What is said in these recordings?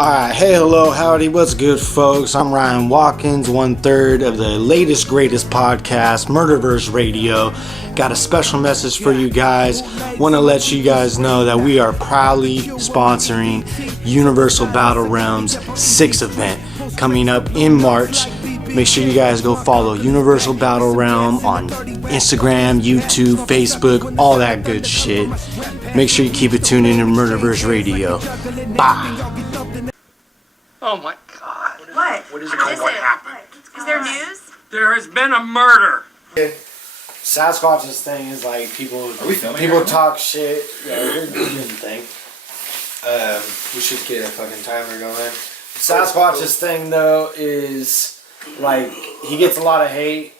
Alright, hey, hello, howdy, what's good, folks? I'm Ryan Watkins, 1/3 of the latest, greatest podcast, MurderVerseRadio. Got a special message for you guys. Want to let you guys know that we are proudly sponsoring Universal Battle Realms 6 event coming up in March. Make sure you guys go follow Universal Battle Realm on Instagram, YouTube, Facebook, all that good shit. Make sure you keep it tuned in to MurderVerseRadio. Bye. Oh my God. What? What happened? Is there news? There has been a murder. Sasquatch's thing is like people talk shit. Yeah, we're doing the thing. We should get a fucking timer going. Sasquatch's thing though is like he gets a lot of hate,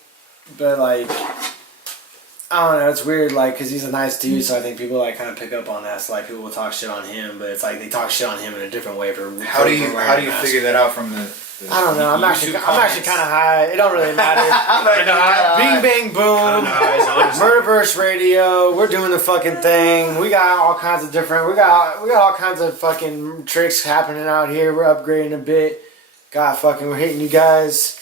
but like I don't know, it's weird, like, because he's a nice dude, so I think people, like, kind of pick up on that, so, like, people will talk shit on him, but it's like they talk shit on him in a different way for How do you figure that out from the I don't know, I'm actually kind of high, it don't really matter. Bing bang boom, Murderverse Radio, we're doing the fucking thing, we got all kinds of different, we got all kinds of fucking tricks happening out here, we're upgrading a bit, we're hitting you guys,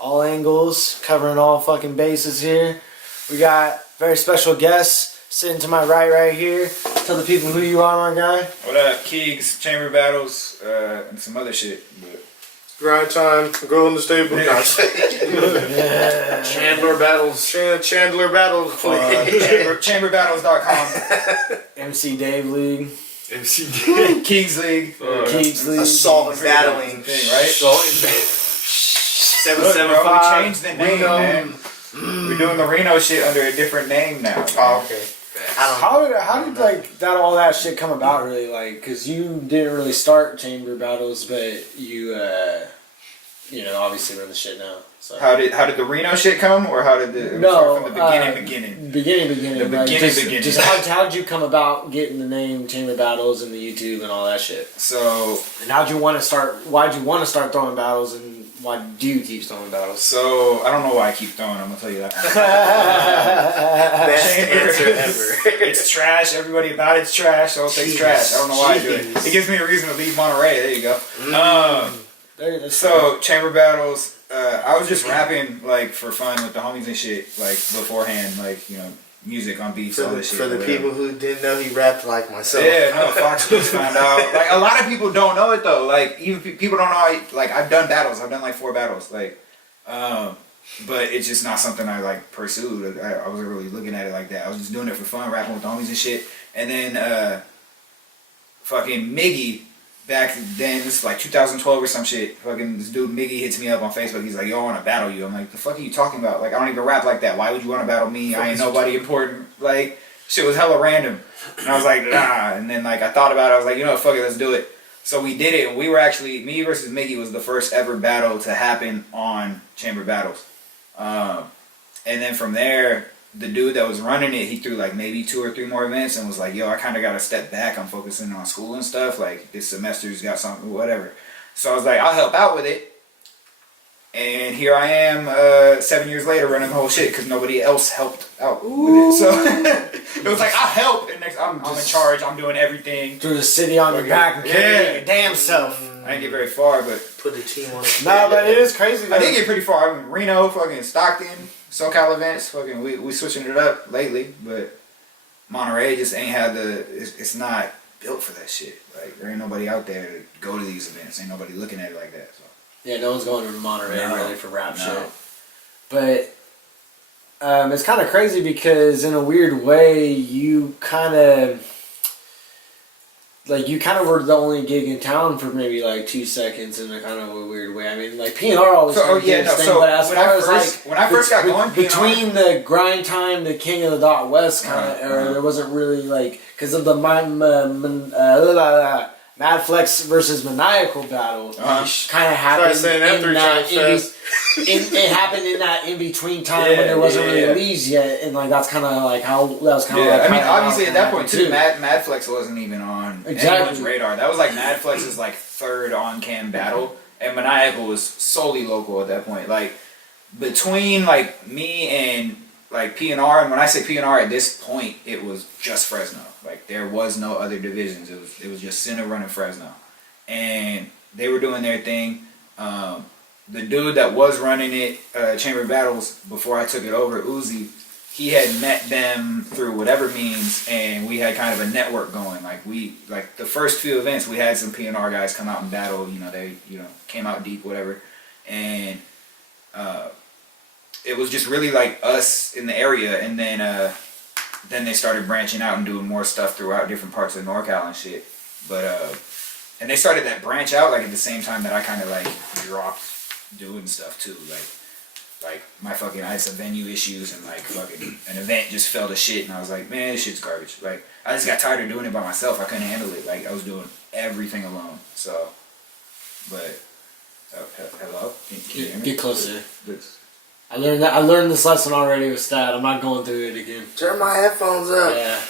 all angles, covering all fucking bases here. We got very special guests sitting to my right here. Tell the people who you are, my guy. What up, Keegz, Chamber Battles, and some other shit. But... Grind time, go in the stable. Yeah. Chandler Battles. Chandler Battles. Chamberbattles.com. MC Dave League. MC Keegz League. Keegz League. Assault and battling thing, right? Assault and battling. 775. We changed the name, man. We're doing the Reno shit under a different name now. Oh, okay. How did like that all that shit come about really, like, cause you didn't really start Chamber Battles, but you obviously run the shit now. So. How did the Reno shit come, or how did the no from the beginning? Beginning. Just how did you come about getting the name Chamber Battles and the YouTube and all that shit? So and why'd you want to start throwing battles, and why do you keep throwing battles? So I don't know why I keep throwing. I'm gonna tell you that. Best answer ever. It's trash. Everybody about it's trash. So it's trash. I don't know why I do it. It gives me a reason to leave Monterey. There you go. So Chamber Battles. I was just rapping like for fun with the homies and shit, like beforehand, like music on beats, all this shit. For the people who didn't know, he rapped like myself. Yeah, no, Fox just found out. Like a lot of people don't know it though. Like even people don't know. Like I've done battles. I've done like 4 battles. Like, but it's just not something I like pursued. I wasn't really looking at it like that. I was just doing it for fun, rapping with the homies and shit. And then fucking Miggy. Back then, this is like 2012 or some shit. Fucking this dude Miggy hits me up on Facebook. He's like, "Yo, I want to battle you." I'm like, "The fuck are you talking about? Like, I don't even rap like that. Why would you want to battle me? I ain't nobody important." Like, shit was hella random. And I was like, "Nah." And then like I thought about it. I was like, "You know what? Fuck it, let's do it." So we did it, and we were actually me versus Miggy was the first ever battle to happen on Chamber Battles. And then from there, the dude that was running it, he threw like maybe 2 or 3 more events and was like, "Yo, I kind of got to step back. I'm focusing on school and stuff. Like this semester's got something, whatever." So I was like, "I'll help out with it." And here I am 7 years later running the whole shit because nobody else helped out with it. So it was like, I'll help. And next, I'm in charge. I'm doing everything. Through the city on your back and carry your damn self. I didn't get very far, but... Put the team on it. Nah, but it is crazy. I did get pretty far. I mean, Reno, fucking Stockton, SoCal events. Fucking we switching it up lately. But Monterey just ain't had it's not built for that shit. Like, there ain't nobody out there to go to these events. Ain't nobody looking at it like that, so... Yeah, no one's going to Monterey really for rap shit. But it's kind of crazy because in a weird way, you kind of were the only gig in town for maybe like 2 seconds in a kind of a weird way. I mean, like P&R always did his thing, but as far as like when I first got going, between the grind time, the King of the Dot West kind of era, there wasn't really like because of the Madflex versus Manaical battle kind of happened it happened in that in between time when there wasn't really leads yet, and like that's kind of like how that was kind of. I mean, obviously at that point too, Madflex wasn't even on anyone's radar. That was like Madflex's like 3rd on-cam battle, and Manaical was solely local at that point. Like between like me and like P&R, and when I say P&R at this point, it was just Fresno. Like there was no other divisions. It was just Center running Fresno, and they were doing their thing. The dude that was running it, Chamber of Battles, before I took it over, Uzi, he had met them through whatever means, and we had kind of a network going. Like the first few events, we had some PNR guys come out and battle. They came out deep, whatever, and it was just really like us in the area. And then they started branching out and doing more stuff throughout different parts of NorCal and shit. But and they started that branch out like at the same time that I kind of like dropped doing stuff too, like my fucking, I had some venue issues and like fucking an event just fell to shit, and I was like, man, this shit's garbage. Like I just got tired of doing it by myself. I couldn't handle it. Like I was doing everything alone. So, but hello, can you hear me? Get closer. This. I learned this lesson already with Stat. I'm not going through it again. Turn my headphones up. Yeah,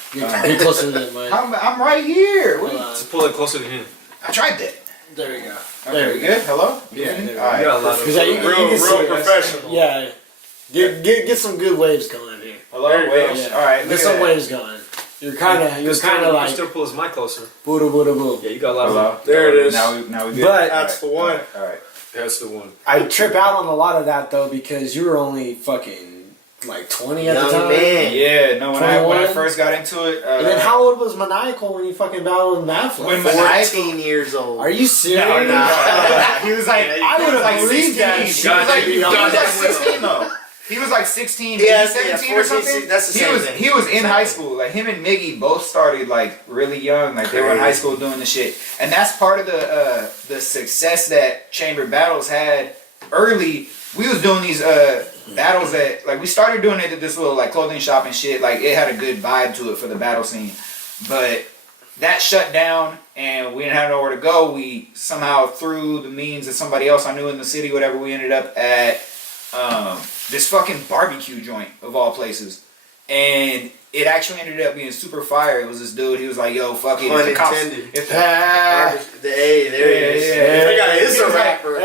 get closer to that mic. I'm right here. Just pull it closer to him. I tried that. There we go. Okay, we good? Hello? Yeah, there we go. All right. You got a lot of real professional. Yeah, get some good waves going here. Hello, waves. Yeah. All right, Get some waves going. You're kind of You like still pull his mic closer. boo boo. Yeah, you got a lot Hello. of. There it is. Now we good. But That's the one. All right. That's the one. I trip out on a lot of that though because you were only fucking like 20 at the Young time. man. Yeah, no. When I 21? first got into it, And then how old was Manaical when you fucking battled in Madflex? When 14 years old. Are you serious? No. He was like, I would have believed that. He was like 16 though. He was like 16, Yeah, 17 yeah, or something. 14, that's the same thing. He was in high school. Like him and Miggy both started like really young. Like they were in high school doing the shit. And that's part of the success that Chamber Battles had early. We was doing these battles at, like, we started doing it at this little like clothing shop and shit. Like it had a good vibe to it for the battle scene. But that shut down and we didn't have nowhere to go. We somehow, through the means of somebody else I knew in the city, whatever, we ended up at this fucking barbecue joint of all places. And it actually ended up being super fire. It was this dude, he was like, yo, fuck it. Pun if the cops, intended. if the, Hey, there it is. That guy is a rapper.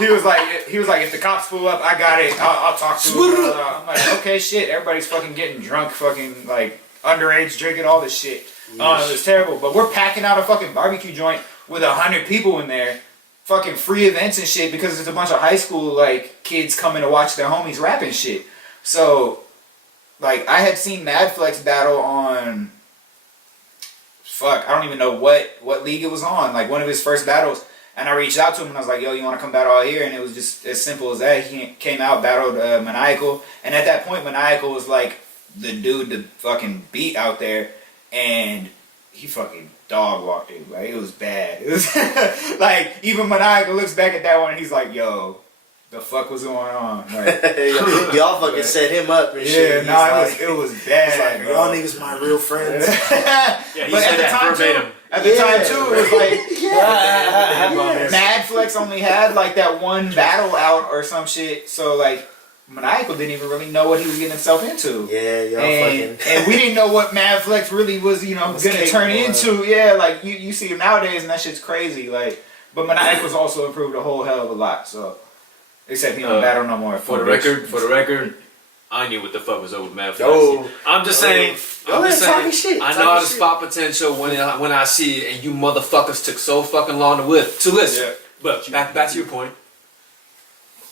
He was like, if the cops pull up, I got it. I'll talk to him. I'm like, okay, shit. Everybody's fucking getting drunk, fucking like underage drinking, all this shit. It was terrible. But we're packing out a fucking barbecue joint with 100 people in there, fucking free events and shit, because it's a bunch of high school like kids coming to watch their homies rap and shit. So, like, I had seen Madflex battle on, I don't even know what league it was on. Like one of his first battles. And I reached out to him and I was like, yo, you want to come battle out here? And it was just as simple as that. He came out, battled Manaical. And at that point, Manaical was like the dude to fucking beat out there. And he fucking dog walked it. Like, it was bad. It was like, even Manaical looks back at that one and he's like, yo, the fuck was going on? Like, Y'all fucking set him up and shit. Yeah, it was bad. Like, y'all niggas my real friends. Yeah, he but said at the that time verbatim. too, it was like, Madflex only had like that one battle out or some shit. So like, Manaical didn't even really know what he was getting himself into. Yeah, y'all and we didn't know what Madflex really was, gonna turn into. Yeah, like you see him nowadays and that shit's crazy. Like, but Manaical's also improved a whole hell of a lot. So, except he don't battle no more. For the record, I knew what the fuck was over with Madflex. Oh. I'm just saying. Shit. I know how to spot potential when I see it, and you motherfuckers took so fucking long to listen. Yeah. But back to your point.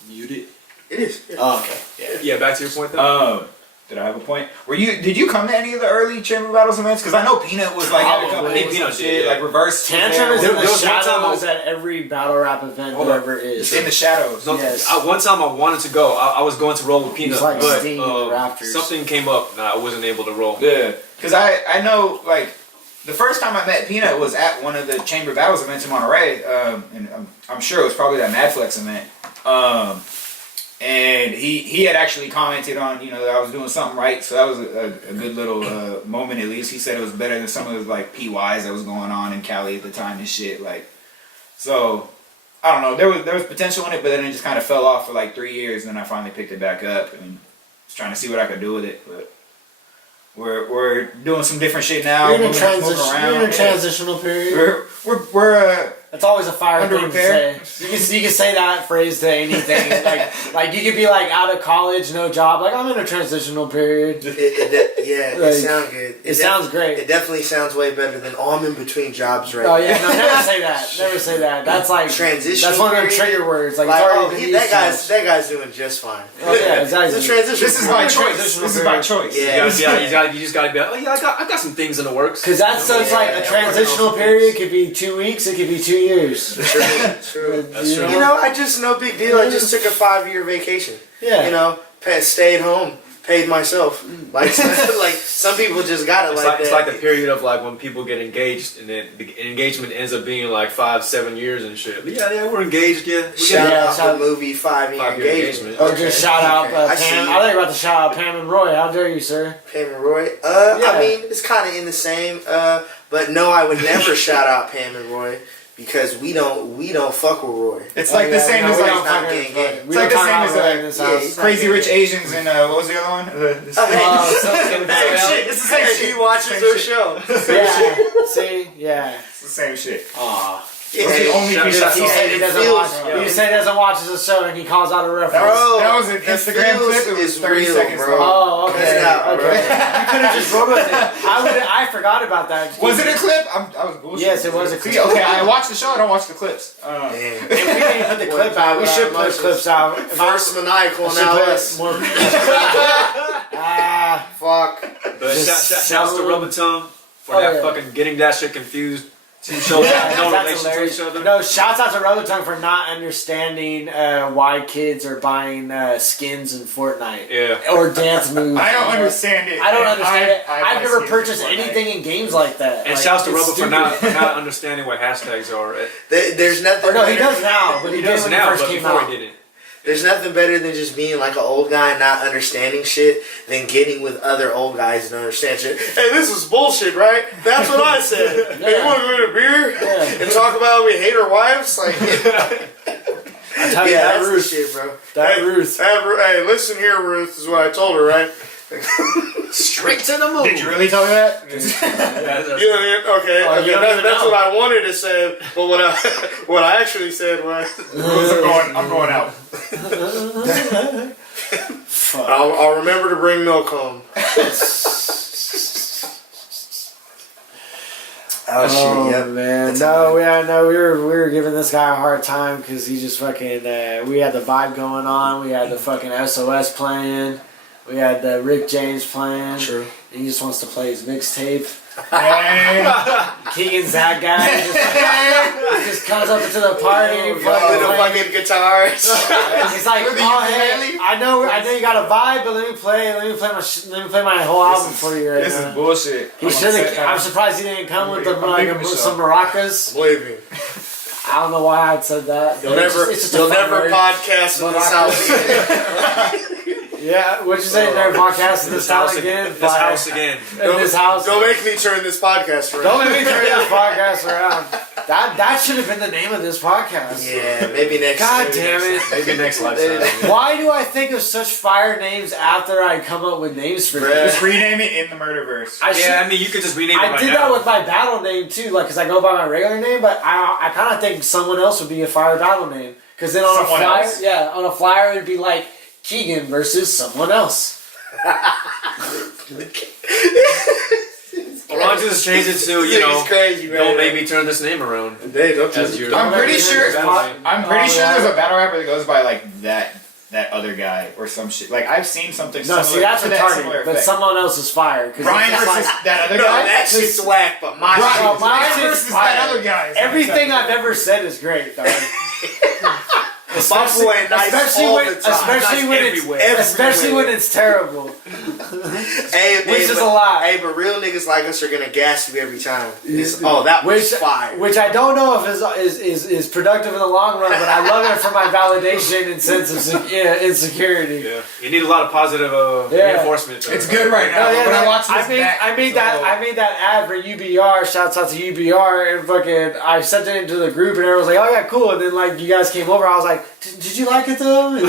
Muted. It is. Yeah. Oh, okay. Yeah, back to your point though. Did I have a point? Did you come to any of the early Chamber Battles events? Because I know Peanut was like at a couple Probably. of Peanut shit, did, yeah. like reverse. Tantrum is in the There was one time shadows at every battle rap event there ever is. in the shadows. No, Yes. One time I wanted to go. I was going to roll with Peanut, He's like but Sting in the rafters. something came up and I wasn't able to roll. Yeah, because I know, like, the first time I met Peanut was at one of the Chamber Battles events in Monterey, and I'm sure it was probably that Madflex event. And he had actually commented on, that I was doing something right, so that was a good little moment at least. He said it was better than some of the, like, PYs that was going on in Cali at the time and shit, like, so, I don't know, there was potential in it, but then it just kind of fell off for like 3 years, and then I finally picked it back up, and was trying to see what I could do with it, but we're doing some different shit now. You're in a moving around. transitional period. We're That's always a fire Under thing repair? to say. You can say that phrase to anything. like you could be like out of college, no job. Like I'm in a transitional period. It sounds good. It sounds great. It definitely sounds way better than I'm in between jobs right now. Oh yeah, no, never say that. Never say that. That's like Transitional That's one of the period? trigger words. Like Like, it's already been used that guy's doing just fine. Oh yeah, exactly. It's a transition. This is by choice. This is by choice. Yeah. You just gotta be like, oh yeah, I got some things in the works. Because that's such like a transitional period. Could be 2 weeks. It could be 2 years. True. That's true. You know, no big deal. I just took a 5-year vacation. Yeah. You know, stayed home, paid myself. Like some people just got it It's like like, that. it's like the period of like when people get engaged and then the engagement ends up being like 5-7 years and shit. But yeah, we're engaged. Yeah, Shout out shout- the movie 5-year engagement. Or just shout out I Pam. see. I thought you were about to shout out Pam and Roy. How dare you, sir? Pam and Roy. Yeah. I mean, it's kind of in the same. But no, I would never shout out Pam and Roy because we don't fuck with Roy. It's like the same as we like don't not fucking- gang gang. we It's like don't the talk same about as Roy in this yeah, house. he's not Crazy gang Rich gang. Asians and what was the other one? Same shit. It's the same shit. He watches Same their shit. show. Yeah. See, yeah. It's the same shit. Aw. Yeah. Those are the only Shout- people shout- He that said he it doesn't feels- watch. He said he doesn't watch the show, and he calls out a reference. Bro, That was an it Instagram feels clip. It was is 30 real, seconds bro. long. Oh, okay. Cut it out, bro. Okay. You could have just wrote with it. I forgot about that. Was it a clip? I was bullshit. Yes, it was a clip. See, okay, I watched the show. I don't watch the clips. Damn. If we didn't put the clip out, we should put clips out. First Manaical, Should now put this. more. Ah, Fuck. But shouts to Rubber Tongue for Oh, that yeah. fucking getting that shit confused. Two shows have no that's relation to hilarious. each other. No, shouts out to Robotongue for not understanding why kids are buying skins in Fortnite. Yeah. Or dance moves. I don't understand it. I don't and understand it. I I've buy never skins purchased for Fortnite. anything in games like that. And Like, shouts to it's Rubber stupid. for not understanding what hashtags are. There's nothing. Or no, he better- does now, but he, He did does when now, he first but came before out. he didn't. There's nothing better than just being like an old guy and not understanding shit than getting with other old guys and understand shit. Hey, this is bullshit, right? That's what I said. Hey, you want to go get a beer Yeah. and talk about how we hate our wives? Like, I tell you, yeah, that that's the Ruth. shit, bro. That Ruth. Hey, listen here, Ruth, is what I told her, right? Straight to the moon. Did you really tell me that? Okay, you don't even that's know. what I wanted to say, but what I actually said was, I'm going out. I'll remember to bring milk home. Oh yep. man, no, we were giving this guy a hard time because he just fucking. We had the vibe going on. We had the fucking SOS playing. We had the Rick James playing. True. He just wants to play his mixtape. Hey. Keegan's that guy. He just comes up into the party. With the fucking guitars. He's like, With the oh ukulele? hey, I know you got a vibe, but let me play my whole album for you right This now. is bullshit. He should have. I'm surprised he didn't come with I'm leaving the show. some maracas. Believe me. I don't know why I said that. You'll never podcast in this house. Yeah, what'd you say? Never podcast in this house again? This house again. In this house. Don't make me turn this podcast around. Don't let me turn this podcast around. That should have been the name of this podcast. Yeah, maybe next. God damn it. Maybe next lifetime. Why do I think of such fire names after I come up with names for Bruh. them? Just rename it in the Murderverse. Yeah, I mean, you could just rename it I right did now. that with my battle name too, like, cause I go by my regular name, but I kind of think someone else would be a fire battle name, cause then on Someone a flyer, else? yeah, on a flyer it'd be like Keegan versus someone else. Why don't you just change it to, you know, It's crazy, man. don't make me turn this name around. Hey, don't As do your- I'm pretty sure. Spot. I'm pretty Oh, sure yeah. there's a battle rapper that goes by like that other guy or some shit. Like I've seen something. No, similar see that's to that similar retarded, but effect. someone else is fire. Cause Ryne it's versus like, that other No, guy. that shit's whack, but my Ryne, shit is my whack. shit's versus fire. that other guy. everything I've ever said is great, dog. My boy, nice especially all when, the time. especially when it's, everywhere. especially when it's terrible. Hey, Which is but, a lie. Hey, but real niggas like us are gonna gas you every time. That was fire. Which I don't know if is productive in the long run, but I love it for my validation and sense of insecurity. Yeah. You need a lot of positive reinforcement. It's good right now. No, yeah, when I no, watch this back, I made that ad for UBR. Shouts out to UBR, and fucking I sent it into the group, and everyone was like, "Oh yeah, cool." And then like you guys came over, I was like, "Did you like it though?" And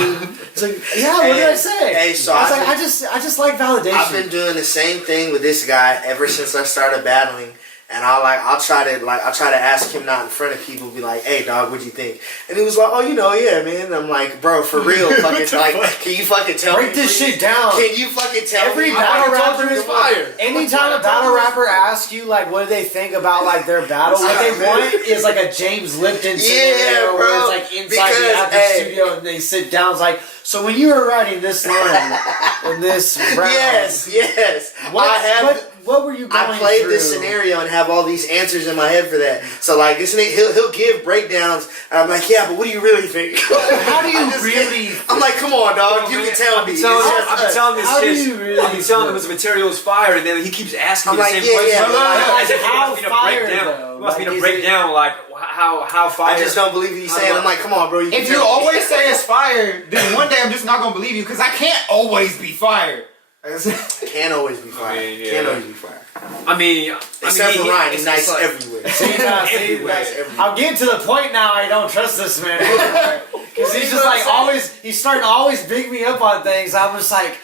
it's like, "Yeah, what did I say?" Hey, so I was like, I just like validation. I've been doing the same thing with this guy ever since I started battling, And I'll try to ask him not in front of people, be like, hey dog, what'd you think? And he was like, oh, yeah, man. And I'm like, bro, for real, fucking like, can you fucking tell me? Break this shit down. Can you fucking tell me? Every battle rapper is fire. Anytime a battle rapper asks you like what do they think about like their battle, what they want is like a James Lipton scenario where it's like inside the actor studio and they sit down. It's like, so when you were writing this line in this round, yes, what were you going through? I played this scenario and have all these answers in my head for that. So like this nigga, he'll give breakdowns. And I'm like, yeah, but what do you really think? How do you really? I'm like, come on, dog, you can tell me. I've been telling How do this you shit. really I've been telling him his material is fire, and then he keeps asking me the same yeah, question. yeah. As if he How wants me to fire, break down. though? He wants me Like, to break down like how fire. I just don't believe what he's saying. I'm like, come on, bro. If you always say it's fire, then one day I'm just not gonna believe you because I can't always be fire. Can't always be fire. Can't always be fire. Except for Ryne, he's nice everywhere. Everywhere. I'm getting to the point now. I don't trust this man because he's just like always. He's starting to always big me up on things. I'm just like,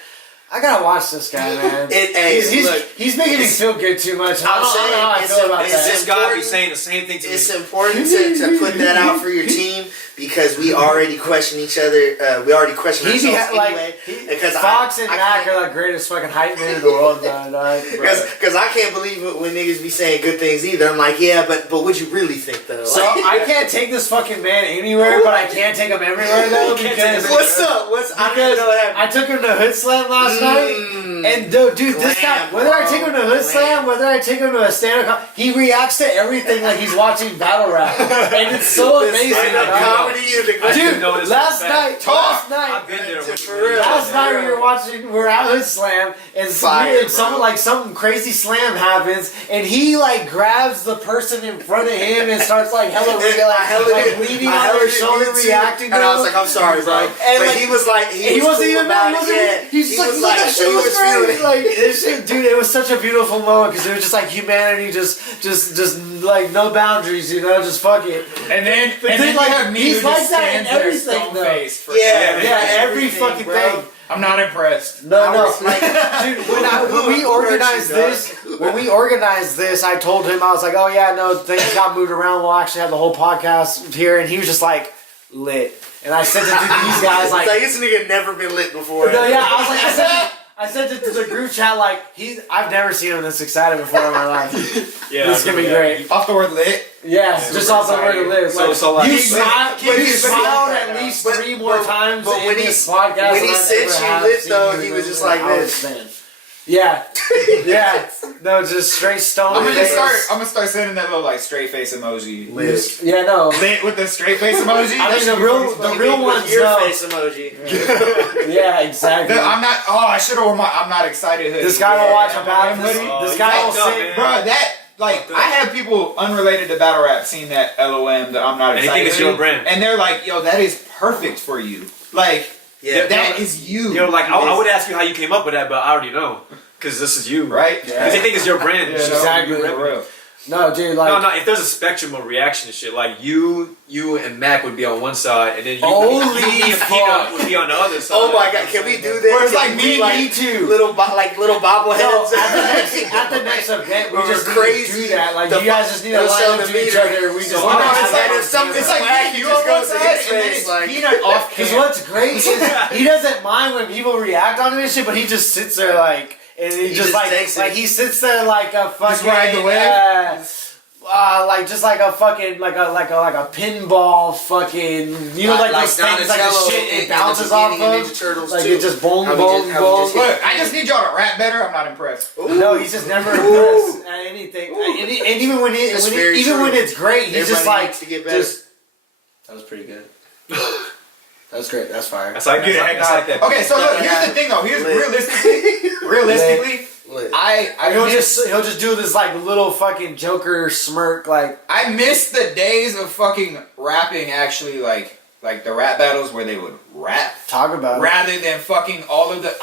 I gotta watch this guy, man. He's making me feel good too much. I don't know how I feel about that. This guy be saying the same thing to me. It's important to put that out for your team because we already question each other. We already question ourselves anyway. Because Fox and Mac are the greatest fucking hype men in the world, man. Because I can't believe it when niggas be saying good things either. I'm like, yeah, but what'd you really think though? So I can't take this fucking man anywhere, but I can take him everywhere though. Because what's up? I don't know what happened. I took him to Hood Slam last night, and dude, this guy, whether I take him to Hood Slam, whether I take him to a stand-up, he reacts to everything like he's watching battle rap, and it's so amazing. Dude, last night, I've been there with for real. last night we're at Hood Slam, and something crazy slam happens, and he like grabs the person in front of him and starts like leaning on their shoulder, reacting to and him. I was like, I'm sorry, bro. And but like, he was like, he wasn't even mad. He's like, that shit was great. Like, this shit, dude, it was such a beautiful moment because it was just like humanity, just like no boundaries, you know, just fuck it. And then like, you have me he's who like just that in stands there everything, stone though. face. Every fucking thing. I'm not impressed. No, dude. When we organized this, I told him, I was like, oh yeah, no, things got moved around. We'll actually have the whole podcast here, and he was just like lit. And I sent it to these guys like this nigga never been lit before. No, yeah, I was like, I sent it to the group chat like I've never seen him this excited before in my life. This is gonna be great. Off the word lit. Yeah, just off the word lit. You smiled at least 3 more times. But when he podcast, when he sent you lit though, he was just like this. Yeah. No, just straight stone. I'm gonna start sending that little like straight face emoji. Lit. Yeah, no. Lit with the straight face emoji. I mean the real one's your face emoji. Yeah, exactly. I'm not. Oh, I should have worn my. I'm not excited hoodie. This guy will watch a battle. This guy will say, bro, that. Like, I have people unrelated to battle rap seeing that LOM that I'm not excited. And they think it's your brand. And they're like, yo, that is perfect for you. Like, that is you. Yo, like, I would ask you how you came up with that, but I already know. Because this is you. Right? Because they think it's your brand. Yeah, exactly. For real. No, dude, like... No, if there's a spectrum of reaction and shit, like, you and Mac would be on one side, and then you and Peanut would be on the other side. Oh my god, can we do that? Or it's like me too. Little bobbleheads. No, at the next event, we just need to do that. Like, you guys just need to line up to each other. We just it's like Mac, you just go to his face. Peanut off. Because what's great is he doesn't mind when people react on him and shit, but he just sits there like... And he just like he sits there like a fucking just ride the wave. Like just like a fucking like a pinball fucking like those things like the shit it bounces off of like it just boom. Look, I just need y'all to rap better. I'm not impressed. No, he's just never impressed at anything. And even when it's great, he's just like just. That was pretty good. That was great. That's fire. That's like that. Okay, so look, here's the thing though. Here's realistically, he'll just do this like little fucking Joker smirk like. I miss the days of fucking rapping actually like the rap battles where they would rap. Talk about rather than fucking all of the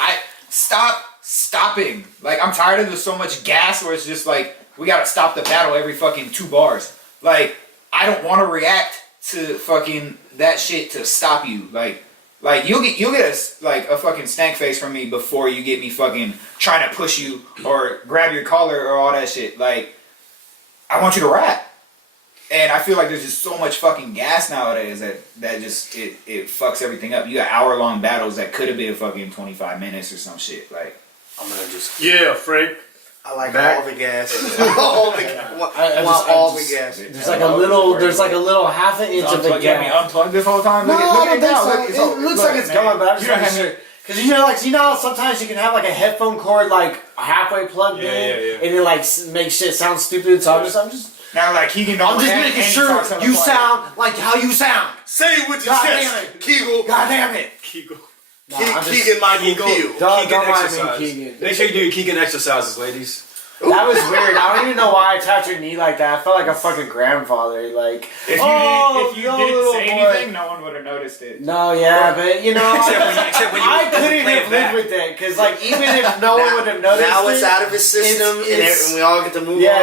stopping. Like I'm tired of so much gas where it's just like we gotta stop the battle every fucking 2 bars. Like I don't want to react to fucking that shit to stop you. Like you'll get a fucking stank face from me before you get me fucking trying to push you or grab your collar or all that shit. Like I want you to rap. And I feel like there's just so much fucking gas nowadays that just it fucks everything up. You got hour-long battles that could have been fucking 25 minutes or some shit. Like, I'm gonna just Frank. I like Back. all the gas. all the gas. There's like a little half an inch of the Unplug, you had me gas. unplugged this whole time. No, Look I at don't think now. so. Look, It looks like it's going, but I'm just making sure. Because you know how sometimes you can have like a headphone cord like halfway plugged in, and it like makes shit sound stupid. So I'm just. Now, like, Keegan I'm just making sure you sound like how you sound. Say it with your God chest. damn it. Keegle. God damn it. Keegl. Keegan Michael Pugh. Don't mind exercise. me, Keegan. Make sure you do your Keegan exercises, ladies. That was weird. I don't even know why I tapped your knee like that. I felt like a fucking grandfather. Like, If you oh, didn't no, say little boy. anything, no one would have noticed it. No, yeah, but you know, Except when you I couldn't play it have back. lived with it because, like, even if no one would have noticed, Now it's it, out of his system, and we all get to move yeah,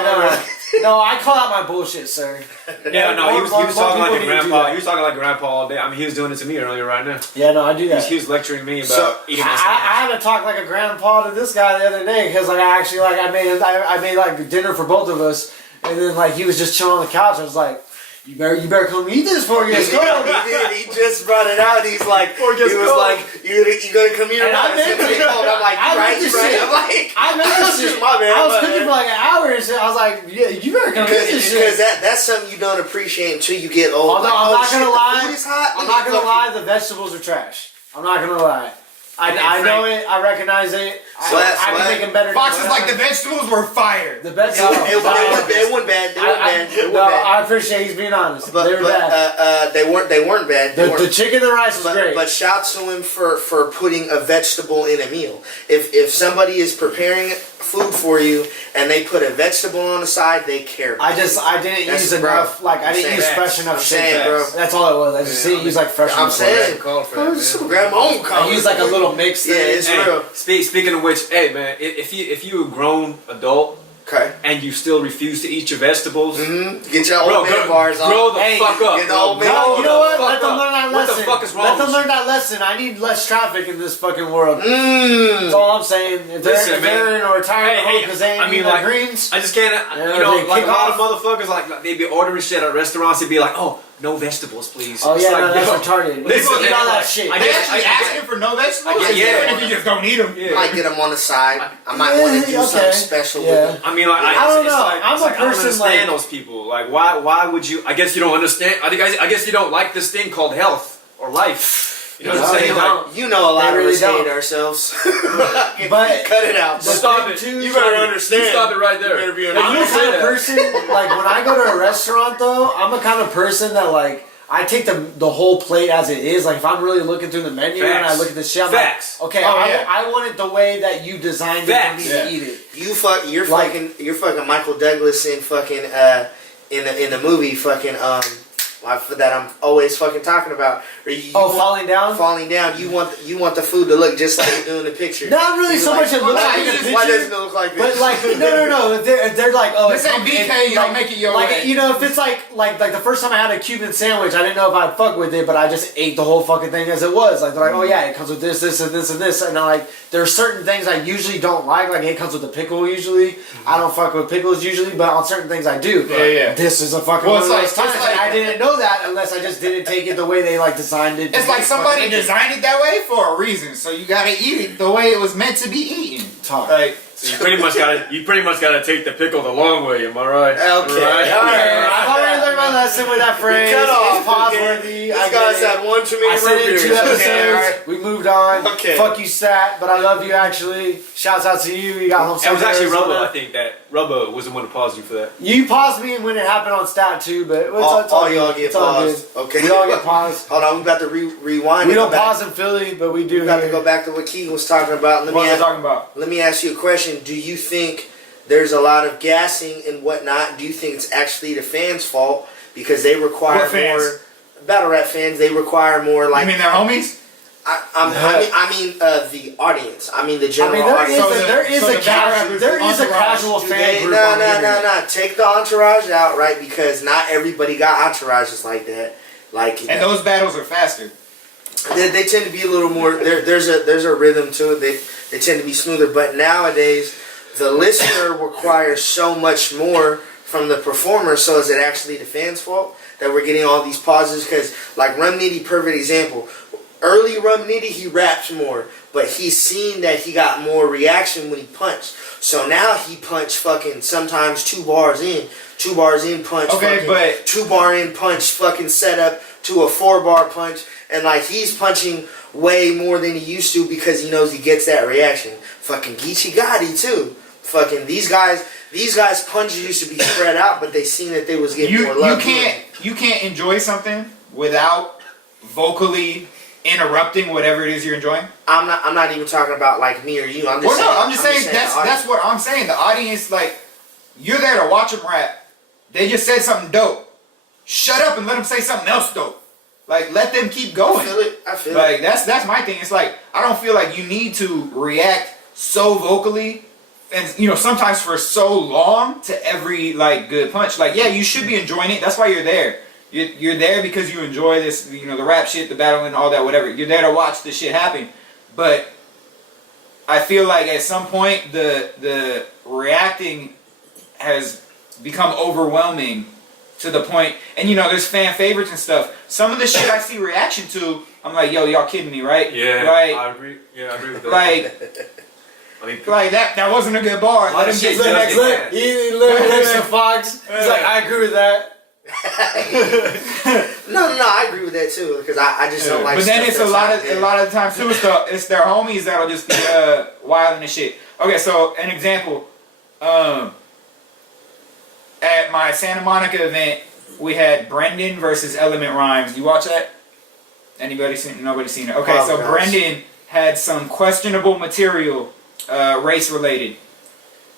on. no, I call out my bullshit, sir. Yeah, no, he was talking like a people need to do grandpa. that. He was talking like a grandpa all day. I mean, he was doing it to me earlier right now. Yeah, no, I do that. He was lecturing me about So, eating my I sandwich. had to talk like a grandpa to this guy the other day because like I made like dinner for both of us, and then like he was just chilling on the couch. I was like, you better come eat this for you. He did. He just brought it out. He's like, Or he just was go. like, you gonna come here? And I meant it. I'm like, I right, meant you right. this I'm like, I meant that's this just shit. my bad. I was my cooking bad. for like an hour and shit. I was like, yeah, you better come eat this Because shit. that's something you don't appreciate until you get old. Although Like, I'm not shit, gonna the lie, food is hot. I'm not gonna lie, the vegetables are trash. I'm not gonna lie. I know it. I recognize it. I've been making better. Fox is like, the vegetables were fire. The best. It wasn't bad. I appreciate he's being honest. But They were bad. they weren't bad. The chicken and rice was great. But shout to him for putting a vegetable in a meal. If somebody is preparing food for you and they put a vegetable on the side, they care. I didn't use enough. Like I didn't use fresh enough shit. bro. That's all it was. I just didn't use like fresh. I'm enough. saying, grab my own I used like a little mix. Yeah, it's Hey, real. speaking of which, hey man, if you a grown adult Okay. and you still refuse to eat your vegetables, Get your old man bars on. grow the fuck up. Get the old man No, you know what? Fuck Let them up. learn that What lesson. the fuck is wrong Let them with learn that lesson. I need less traffic in this fucking world. Mm. That's all I'm saying. If Listen, they're in a retirement home because they ain't I mean, eating like, their greens. I just can't, Yeah, you know, they like a kick lot of off. motherfuckers, like they be ordering shit at restaurants, they'd be like, oh, no vegetables, please. Oh It's yeah, like, no, that's yo, retarded. listen, Eat man, all that like, shit. I They get- actually I get- asking for no vegetables? I get- yeah. Even if you just don't eat them. Yeah. Might get them on the side. I might want to do something special with them. I mean, like, I don't it's know. Like, I'm it's a like, I don't person, understand like- those people. Like, why would you? I guess you don't understand. I guess you don't like this thing called health or life. You know what I'm saying? Like, You know a lot They of really us don't. hate ourselves. But Cut it out. stop it. too- You better understand. You stop it right there. You better be I'm understanding. the kind of person, like when I go to a restaurant though, I'm the kind of person that like I take the whole plate as it is. Like if I'm really looking through the menu and I Facts. look at the shit, I'm Facts. like, okay, Oh, yeah. I want it the way that you designed it Facts. for me to eat it. You're Like- fucking Michael Douglas in fucking in the movie fucking that I'm always fucking talking about. Or you Falling down? Falling down. You want the food to look just like you do in the picture. Not really You're so like, much it looks why like in the doesn't- Why picture, doesn't it look like this? But like no, they're like This ain't BK, you don't make it your like way. you know if it's like the first time I had a Cuban sandwich, I didn't know if I'd fuck with it, but I just ate the whole fucking thing as it was. Like they're like, oh yeah, it comes with this, this, and this, and this, and I'm like, there are certain things I usually don't like it comes with a pickle usually. I don't fuck with pickles usually, but on certain things I do. Yeah. This is a fucking Well, one of it's those like- times, it's like- and I didn't know that unless I just didn't take it the way they like designed it. It's like somebody designed it that way for a reason, so you gotta eat it the way it was meant to be eaten. Talk. Like, so you pretty much gotta take the pickle the long way. Am I right? Okay. Right? All right. I've already learned my lesson with that phrase. Cut off. It's pause-worthy. This I guy's get it. had one too many I said it in 2 beers. episodes. Okay, all right. We moved on. Okay. Fuck you, Stat, but I love you actually. Shouts out to you. You got home. It was actually Arizona. Rubba. I think that Rubba was the one who paused you for that. You paused me when it happened on Stat too, but it's All y'all get it's all paused. good. Okay. We all get paused. Hold on, we about to rewind. We and don't go back. pause in Philly, but we do. We got to here. go back to what Keegz was talking about. what was I talking about? Let me ask you a question. Do you think there's a lot of gassing and whatnot? Do you think it's actually the fans' fault because they require What fans? more battle rap fans? They require more like. You mean their homies? I mean the audience. I mean the I general mean, audience. there is a casual fan group. No. Take the entourage out, right? Because not everybody got entourages like that. Like, And those battles are faster. they tend to be a little more. There's a rhythm to it. They tend to be smoother. But nowadays, the listener requires so much more from the performer. So is it actually the fans' fault that we're getting all these pauses? Because like Rum Nitty, perfect example. Early Rum Nitty, he raps more, but he's seen that he got more reaction when he punched. So now he punch fucking sometimes 2 bars in punch. Okay, but 2 bar in punch fucking setup to a 4 bar punch, and like he's punching way more than he used to because he knows he gets that reaction. Fucking Geechee Gotti too. Fucking these guys punches used to be spread out, but they seen that they was getting more love. You can't enjoy something without vocally interrupting whatever it is you're enjoying. I'm not even talking about like me or you. I'm just saying that's what I'm saying. The audience, like, you're there to watch them rap. They just said something dope. Shut up and let them say something else dope. Like, let them keep going. I feel like, it. that's my thing. It's like, I don't feel like you need to react so vocally and, you know, sometimes for so long to every, like, good punch. Like, yeah, you should be enjoying it. That's why you're there. You're there because you enjoy this, you know, the rap shit, the battling, all that, whatever. You're there to watch this shit happen. But I feel like at some point the reacting has become overwhelming to the point, and you know, there's fan favorites and stuff. Some of the shit I see reaction to, I'm like, yo, y'all kidding me, right? Yeah, like, I agree. Yeah, I agree with that. Like, I mean, like that wasn't a good bar. Let him get to the next. He literally looks at Fox. He's like, I agree with that. No, I agree with that too because I just don't like. But then it's a lot of the times too. It's their homies that'll just be wilding and shit. Okay, so an example. At my Santa Monica event, we had Brendan versus Element Rhymes. You watch that? Anybody seen? Nobody seen it. Okay, oh, so gosh. Brendan had some questionable material, race related,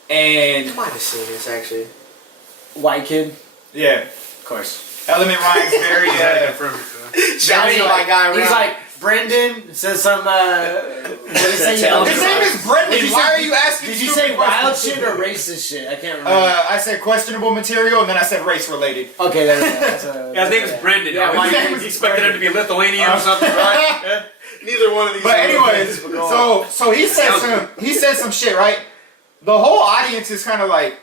and I might have seen this actually. White kid. yeah. Of course. Element Rhymes very Shout out to my guy. He's like, Brendan says some. What did he say? His name is Brendan. Why are you asking? Did you say wild shit or racist shit? I can't remember. I said questionable material, and then I said race related. Okay, there we go. yeah, his name is Brendan. Yeah, Yeah, my you expected him to be Lithuanian or something, right? Neither one of these. But anyways, so he said some shit, right? The whole audience is kind of like,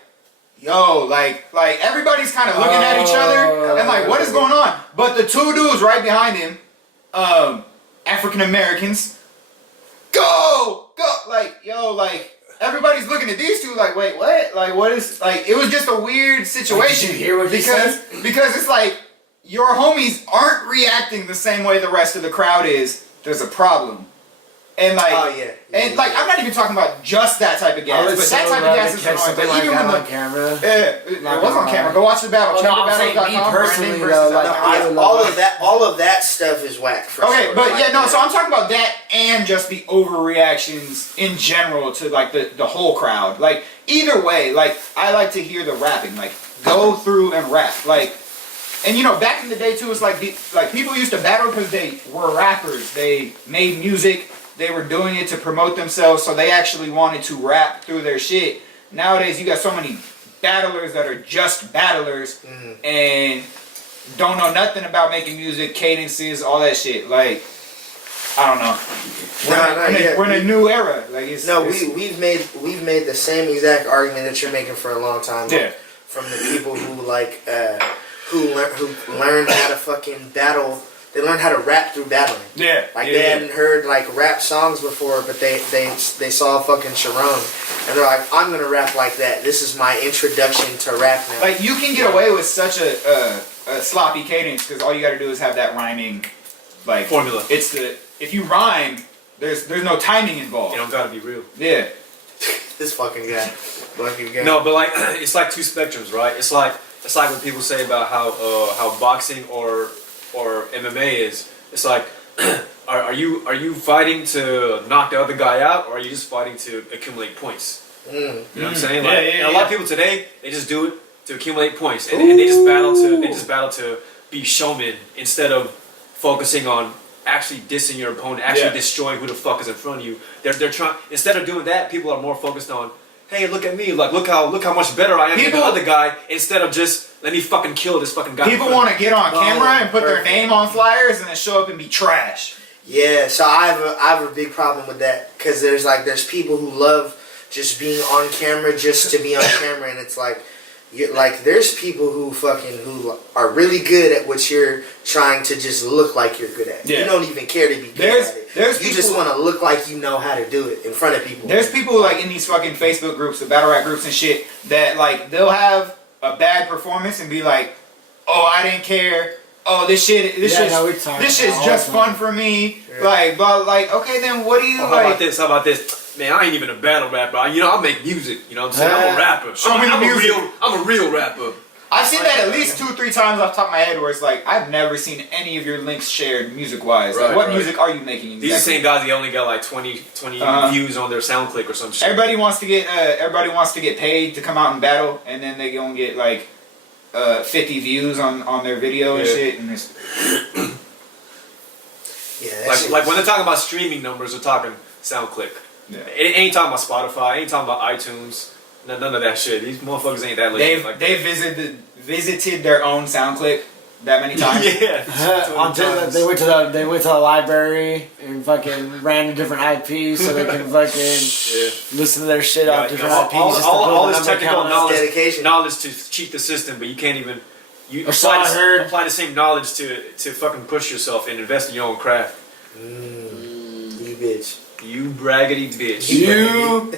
yo, like everybody's kind of looking at each other and like, what is going on? But the 2 dudes right behind him, African Americans, go, like, yo, like, everybody's looking at these two like, wait, what? Like, what is, like, it was just a weird situation. Did you hear what he said? Because it's like, your homies aren't reacting the same way the rest of the crowd is. There's a problem. And like, and like, I'm not even talking about just that type of gas, but that type of gas is annoying. But like even when on camera, it was on camera. Go watch the battle. Oh, no, I'm saying me personally, though, like, all of that stuff is whack. For okay, sure. but like, yeah, no. So I'm talking about that and just the overreactions in general to like the whole crowd. Like either way, like I like to hear the rapping. Like go through and rap. Like, and you know, back in the day too, it's like people used to battle because they were rappers. They made music. They were doing it to promote themselves, so they actually wanted to rap through their shit. Nowadays, you got so many battlers that are just battlers and don't know nothing about making music, cadences, all that shit. Like, I don't know. We're in a new era. Like, we've made the same exact argument that you're making for a long time. Yeah. From the people who like who learned how to fucking battle. They learned how to rap through battling. Yeah. Like they hadn't heard like rap songs before, but they saw fucking Sharon and they're like, I'm gonna rap like that. This is my introduction to rap now. Like you can get away with such a sloppy cadence because all you got to do is have that rhyming like formula. It's if you rhyme, there's no timing involved. You don't gotta be real. Yeah. This fucking guy. No, but like it's like 2 spectrums, right? It's like when people say about how boxing or MMA is. It's like, are you fighting to knock the other guy out, or are you just fighting to accumulate points? You know what I'm saying? Like, and a lot of people today, they just do it to accumulate points, and they just battle to be showmen instead of focusing on actually dissing your opponent, actually destroying who the fuck is in front of you. They're trying, instead of doing that, people are more focused on, hey, look at me, like look how much better I am than the other guy, instead of just let me fucking kill this fucking guy. People want to get on camera and put their name on flyers and then show up and be trash. Yeah, so I have a big problem with that because there's people who love just being on camera just to be on camera, and it's like, like there's people who are really good at what you're trying to just look like you're good at. Yeah. You don't even care to be good at it. You just want to look like you know how to do it in front of people. There's people like in these fucking Facebook groups, the battle rap groups and shit, that like they'll have a bad performance and be like, "Oh, I didn't care. Oh, this shit's just fun for me." Yeah. Like, but like, okay, then what do you like? How about this? Man, I ain't even a battle rapper. You know, I make music. You know what I'm saying? I'm a rapper. I'm a real rapper. I've seen that at least 2-3 times off the top of my head where it's like, I've never seen any of your links shared music-wise. Like, what music are you making exactly? These are the same guys that only got like 20 views on their SoundClick or some shit. Everybody wants to get paid to come out and battle, and then they gonna get like 50 views on their video and shit. And it's like when they're talking about streaming numbers, they're talking SoundClick. Yeah. It ain't talking about Spotify, ain't talking about iTunes. None of that shit. These motherfuckers ain't that late. They visited their own SoundClick that many times. Yeah. They went to the library and fucking ran to different IPs so they can fucking listen to their shit off different IPs. All this technical knowledge to cheat the system, but you can't even apply the same knowledge to fucking push yourself and invest in your own craft. You bitch. You braggedy bitch. You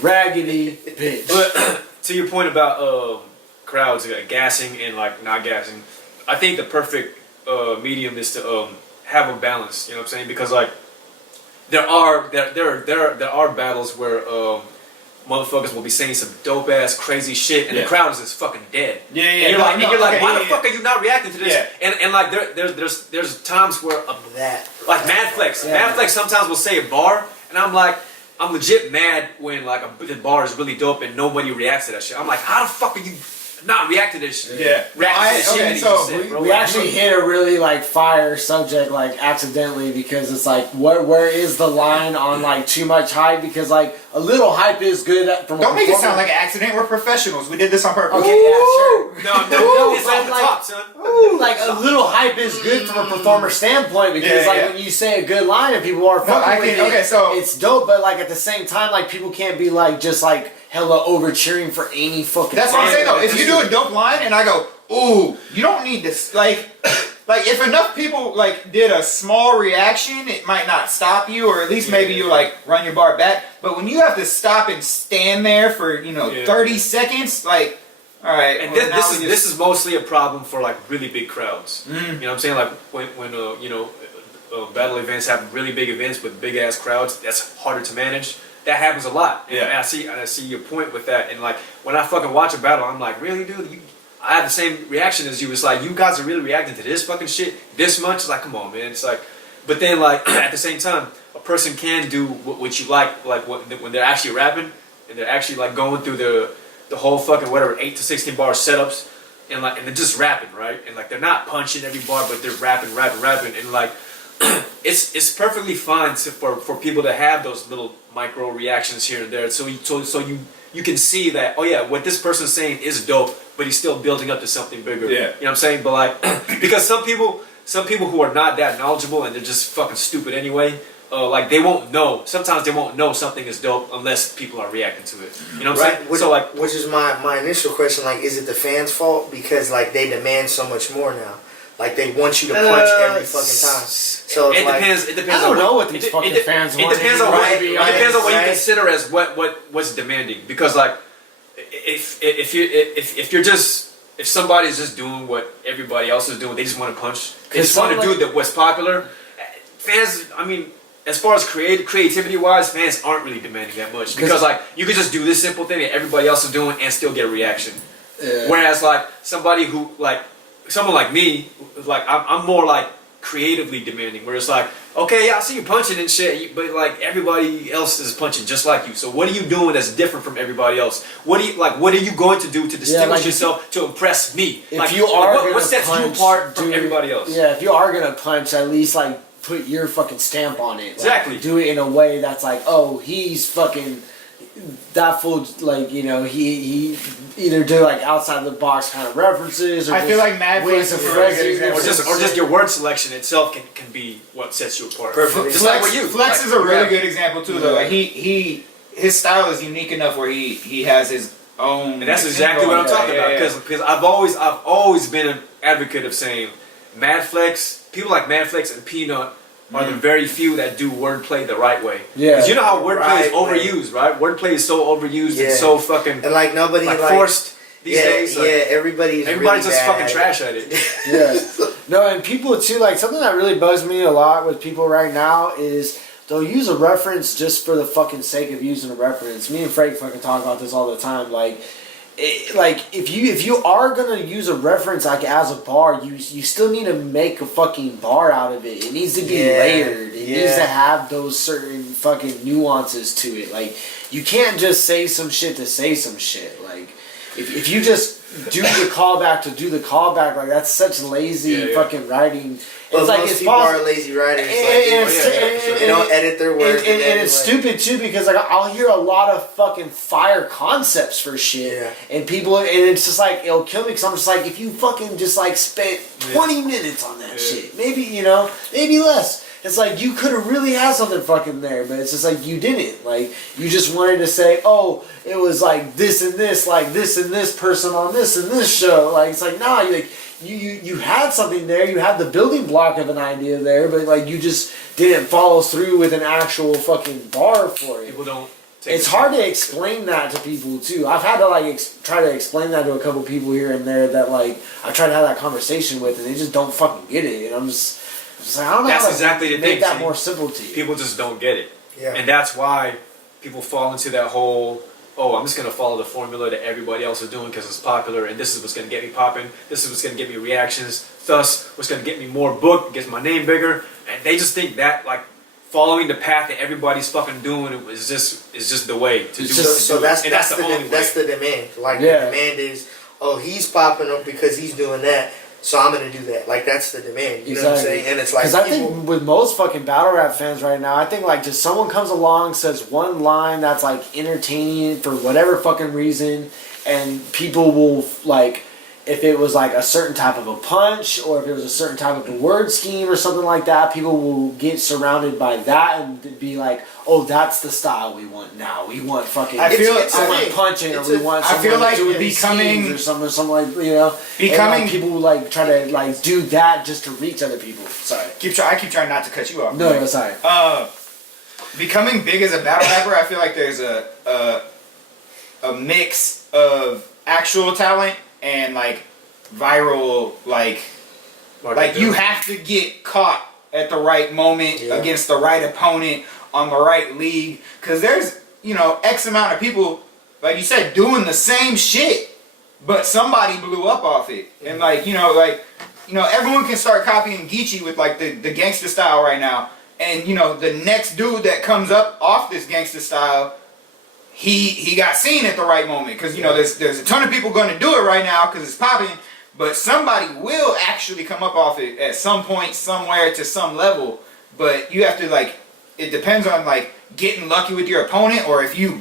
raggedy bitch. But to your point about crowds gassing and like not gassing, I think the perfect medium is to have a balance. You know what I'm saying? Because like there are battles where motherfuckers will be saying some dope ass crazy shit and the crowd is just fucking dead. Yeah. And you're like, why the fuck are you not reacting to this? Yeah. And like there's times where like Madflex. Madflex sometimes will say a bar and I'm like, I'm legit mad when like the bar is really dope and nobody reacts to that shit. I'm like, how the fuck are you not reacting to this shit? Yeah. We actually hit a really like fire subject like accidentally because it's like where is the line on like too much hype? Because like a little hype is good Don't make it sound like an accident. We're professionals. We did this on purpose. Okay, yeah, sure. No, it's off the top, son. Like a little hype is good from a performer standpoint because when you say a good line and people are fucking with it, it's dope. But like at the same time, like people can't be like just like hella over cheering for any fucking. That's what I'm saying though. If you do a dope line and I go, ooh, you don't need this. Like if enough people like did a small reaction, it might not stop you, or at least maybe you like run your bar back. But when you have to stop and stand there for 30 seconds, like, all right. And this is mostly a problem for like really big crowds. You know what I'm saying? Like when battle events have really big events with big ass crowds, that's harder to manage. That happens a lot. And I see your point with that. And like when I fucking watch a battle, I'm like, really, dude? I have the same reaction as you. It's like, you guys are really reacting to this fucking shit this much? It's like, come on, man. It's like, but then like at the same time, a person can do what you like when they're actually rapping and they're actually like going through the whole fucking whatever 8 to 16 bar setups and they're just rapping, right? And like they're not punching every bar, but they're rapping, and like it's perfectly fine for people to have those little micro reactions here and there. So you can see that, oh yeah, what this person's saying is dope, but he's still building up to something bigger. Yeah. You know what I'm saying? But like because some people who are not that knowledgeable and they're just fucking stupid anyway, like they won't know. Sometimes they won't know something is dope unless people are reacting to it. You know what I'm saying? Which is my initial question, like, is it the fans' fault? Because like they demand so much more now. Like they want you to punch every fucking time. So it depends. It depends. I don't know what these fucking fans want. It depends on what you consider as what's demanding. Because like, if somebody's just doing what everybody else is doing, they just want to punch. They just want to do what's popular. Fans, I mean, as far as creativity wise, fans aren't really demanding that much because like you could just do this simple thing that everybody else is doing and still get a reaction. Whereas like someone like me, like I'm more like creatively demanding, where it's like, okay, yeah, I see you punching and shit, but like everybody else is punching just like you. So what are you doing that's different from everybody else? What are you going to do to distinguish yourself to impress me? If you are what sets you apart from everybody else? Yeah, if you are gonna punch, at least like put your fucking stamp on it. Exactly. Like, do it in a way that's like, oh, he's fucking that fool. Like he either do like outside the box kind of references, or I feel like Madflex or just your word selection itself can be what sets you apart. Perfect. Just like you. Flex is a really good example too, though. Like his style is unique enough where he has his And that's exactly what I'm talking about. Because I've always been an advocate of saying Madflex, people like Madflex and Peanut are the very few that do wordplay the right way. Yeah. Because you know how wordplay is overused, right? Wordplay is so overused and so fucking and like nobody like forced these days. Like, everybody's really just fucking trash at it. Yeah. No, and people too, like something that really bugs me a lot with people right now is they'll use a reference just for the fucking sake of using a reference. Me and Frank fucking talk about this all the time. Like if you are gonna use a reference like as a bar, you still need to make a fucking bar out of it. It needs to be layered. It needs to have those certain fucking nuances to it. Like you can't just say some shit to say some shit. Like if you just do the callback to do the callback, like that's such lazy fucking writing. But it's like most people are lazy writers. They don't edit their work. And it's stupid too because like I'll hear a lot of fucking fire concepts for shit, and people, and it's just like it'll kill me because I'm just like, if you fucking just like spent 20 minutes on that shit, maybe maybe less. It's like you could have really had something fucking there, but it's just like you didn't. Like you just wanted to say, oh, it was like this and this, like this and this person on this and this show. Like it's like nah, you had something there, you had the building block of an idea there, but like you just didn't follow through with an actual fucking bar for it. People don't. It's hard to explain that to people too. I've had to like try to explain that to a couple people here and there that like I tried to have that conversation with, and they just don't fucking get it. And I'm just like, I don't know. That's exactly the thing. Make that more simple to you. People just don't get it. Yeah. And that's why people fall into that whole, oh, I'm just going to follow the formula that everybody else is doing because it's popular, and this is what's going to get me popping, this is what's going to get me reactions, thus what's going to get me more booked, gets my name bigger, and they just think that, like, following the path that everybody's fucking doing is just the way to do it. So that's the only way. That's the demand. Like, the demand is, oh, he's popping up because he's doing that, so I'm going to do that. Like, that's the demand. You know what I'm saying? And it's like, because I think with most fucking battle rap fans right now, I think like just someone comes along, says one line that's like entertaining for whatever fucking reason, and people will like, if it was like a certain type of a punch or if it was a certain type of a word scheme or something like that, people will get surrounded by that and be like, oh, that's the style we want now. We want fucking someone punching, or we want someone doing becoming or something like, becoming, and, like, people like try to like do that just to reach other people. Sorry. I keep trying not to cut you off. No, sorry. Becoming big as a battle rapper, I feel like there's a mix of actual talent and like viral, like you have to get caught at the right moment against the right opponent on the right league, because there's X amount of people, like you said, doing the same shit, but somebody blew up off it, and everyone can start copying Geechee with like the gangster style right now, and the next dude that comes up off this gangster style, he got seen at the right moment, because there's a ton of people going to do it right now because it's popping, but somebody will actually come up off it at some point, somewhere, to some level. But you have to it depends on getting lucky with your opponent, or if you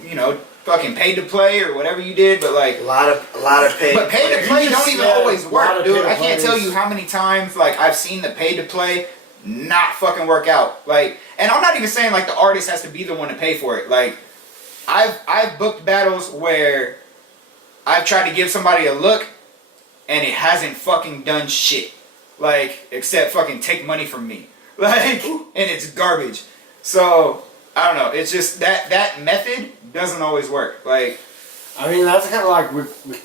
fucking paid to play or whatever you did. But a lot of pay. But pay to play don't even always work, dude. I can't tell you how many times I've seen the pay to play not fucking work out. And I'm not even saying the artist has to be the one to pay for it. I've booked battles where I've tried to give somebody a look and it hasn't fucking done shit. Except fucking take money from me. And it's garbage. So, I don't know. It's just that method doesn't always work. I mean, that's kind of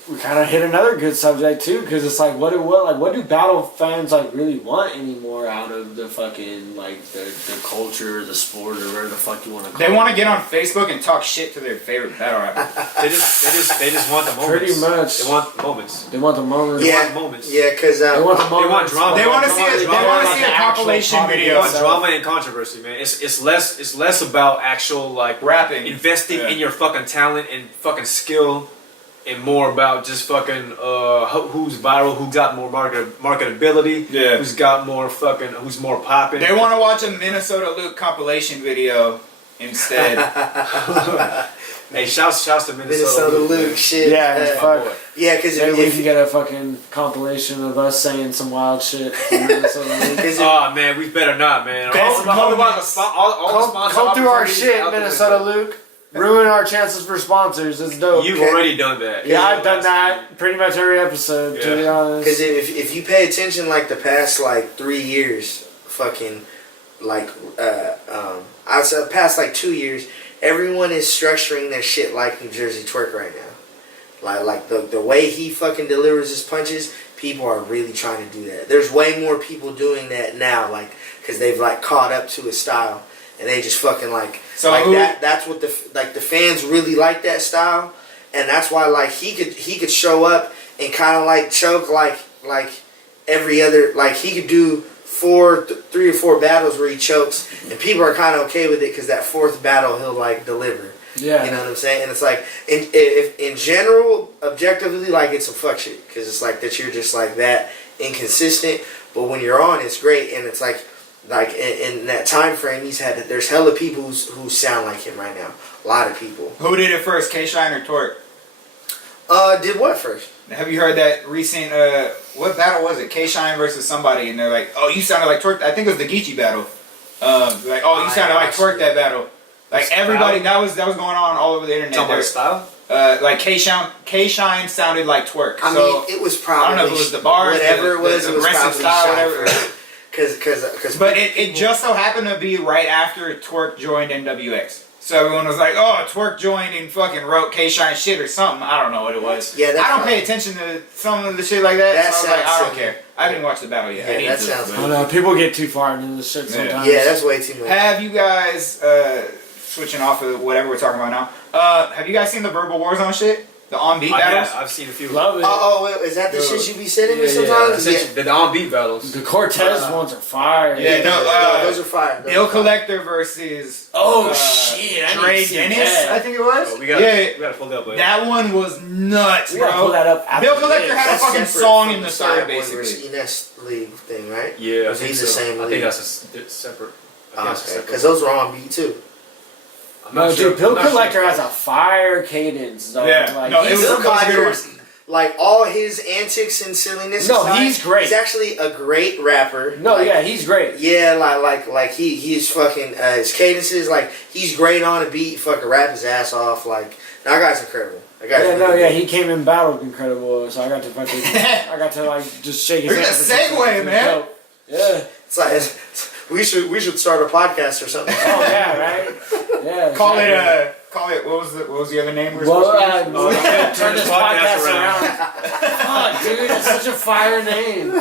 we kind of hit another good subject too, because it's what do battle fans really want anymore out of the fucking the culture, the sport, or whatever the fuck you want to call it. They want to get on Facebook and talk shit to their favorite battle rapper. they just want the moments. Pretty much. They want moments. They want the moments. Yeah. They want moments. Yeah, because they want the moments. They want drama. They want to see a compilation video. They want drama and controversy, man. It's less about actual rapping, investing in your fucking talent and fucking skill, and more about just fucking who's viral, who got more marketability, who's got more fucking, who's more popping. They want to watch a Minnesota Luke compilation video instead. Hey, shouts to Minnesota Luke shit. Yeah, fuck. Yeah, because maybe we can get a fucking compilation of us saying some wild shit from Minnesota Luke. Oh man, we better not, man. Come through our shit, Minnesota Luke. ruin our chances for sponsors. It's dope. You've already done that. Yeah, I've done that pretty much every episode, to be honest. Because if you pay attention, like the past like 3 years, fucking like I'd say the past like 2 years, everyone is structuring their shit like New Jersey Twerk right now. Like the way he fucking delivers his punches, people are really trying to do that. There's way more people doing that now, like because they've like caught up to his style, and they just fucking like that. That's what the fans really like that style, and that's why like he could show up and kind of like choke like every other, like he could do 3 or 4 battles where he chokes, and people are kind of okay with it because that 4th battle he'll like deliver. Yeah, you know what I'm saying? And it's like, if in general, objectively, like it's some fuck shit because it's like that you're just like that inconsistent. But when you're on, it's great, and it's like in that time frame, there's hella people who sound like him right now. A lot of people. Who did it first, K-Shine or Torque? Did what first? Have you heard that recent, what battle was it? K-Shine versus somebody, and they're like, oh, you sounded like Torque. I think it was the Geechee battle. Like, oh, you sounded like Torque that battle. Like everybody, that was going on all over the internet. Talking about style? Like K-Shine sounded like Twerk. I mean, it was probably, I don't know if it was the bars, whatever it was aggressive probably style, whatever. Cause but it just so happened to be right after Twerk joined NWX. So everyone was like, oh, Twerk joined and fucking wrote K-Shine shit or something. I don't know what it was. Yeah, I don't pay attention to some of the shit like that. That so I was like, I don't sounds care. I didn't watch the battle yet. Yeah, I need that to. sounds I don't know. People get too far into this shit sometimes. Yeah, that's way too much. Have you guys, switching off of whatever we're talking about now, have you guys seen the Verbal Warzone shit? The on-beat battles? Yeah, I've seen a few. Love it. Wait, is that the shit you be sending me sometimes? Yeah. The on-beat battles. The Cortez ones are fire. Yeah, those are fire. Bill Collector versus Shit! I Dre need to see Dennis, that. I think it was. Oh, we gotta pull that up. That one was nuts, We gotta bro. pull that up. After Bill Collector this. had a That's fucking separate song from in the Side third, Boy versus basically. Ines League thing, right? Yeah, I Or think he's so. the same I league? think that's a separate. Because those were on beat too. I'm not No, sure. dude, Bill I'm not Collector sure. has a fire cadence, though. Yeah. Like, No, it he's was Bill a good Collector's, one. like all his antics and silliness. No, aside, he's great. He's actually a great rapper. No, Like, yeah, he's great. Yeah, like he's fucking his cadences, like he's great on a beat, fucking rap his ass off. Like that guy's incredible. That guy's Yeah, no, really yeah, good. he came in battle incredible, so I got to fucking, like just shake his Look at hand. the segue, man. Dope. Yeah. It's like we should start a podcast or something. Oh yeah, right. Yeah. Call exactly. it. What was the other name we were Well, supposed to use? we gotta turn this podcast around. around. Fuck, dude, it's such a fire name.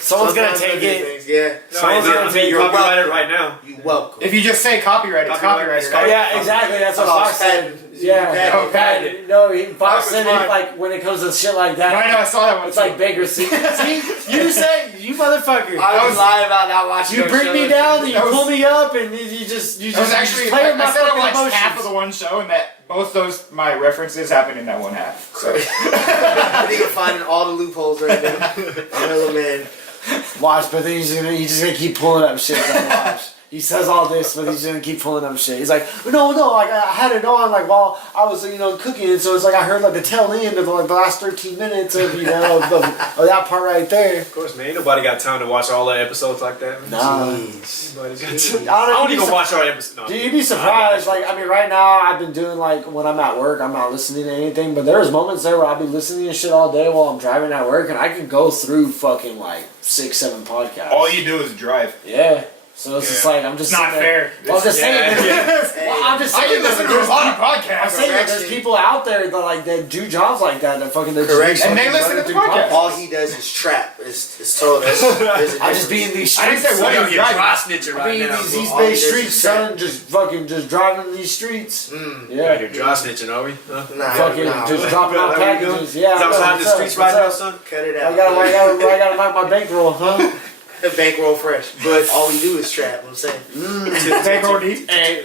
Someone's gonna Sometimes take I do it. things, yeah. Someone's gonna take You're it. copyrighted right now. You welcome. If you just say copyright, it's copyright. Oh, yeah, exactly. That's what Fox said. Yeah, Oh, patent. No, Fox Fox said was it fine. like when it comes to shit like that. I know, I saw that one. It's like bigger. See, you say you motherfucker. I was lying about not watching. You those bring me shows. down, you That was- pull me up, and you just It was actually, play with my I said I fucking watched emotions. half of the one show, and that both my references happened in that one half. So. I think you're finding all the loopholes right now. I'm a little man. Watch, but then he's just gonna keep pulling up shit. Like, watch. He says all this, but he's gonna keep pulling up shit. He's like, no, like I had it on like while I was cooking, so it's like I heard like the tail end of like the last 13 minutes of of that part right there. Of course, man. Ain't nobody got time to watch all the episodes like that. Man. Nah. Jeez. Nobody's got time. I I don't you'd be even watch our episodes. No. Dude, you'd be surprised. Like, I mean, right now I've been doing like when I'm at work, I'm not listening to anything. But there's moments there where I'll be listening to shit all day while I'm driving at work, and I can go through fucking like 6-7 podcasts. All you do is drive. Yeah. So it's just like I'm just Not sitting there. fair. Well, I'm just saying. Well, I'm just I saying. can listen to a there's lot of I'm podcasts. saying that there's people out there that do jobs like that fucking Correction. And they listen to the podcast. All he does is trap. It's total. I just be in these I didn't streets. say what You're he was driving. dry snitching I right be in now. these bro. East all he Bay does is streets, trap. son. Just driving these streets. Yeah, you're Yeah. dry snitching, are we? Huh? Fucking just dropping off How we doing? packages. Yeah. Is that what's happening in the streets right now, son? Cut it I out. gotta knock my bankroll, huh? Bankroll fresh. But all we do is trap. I'm saying. Bankroll deep. To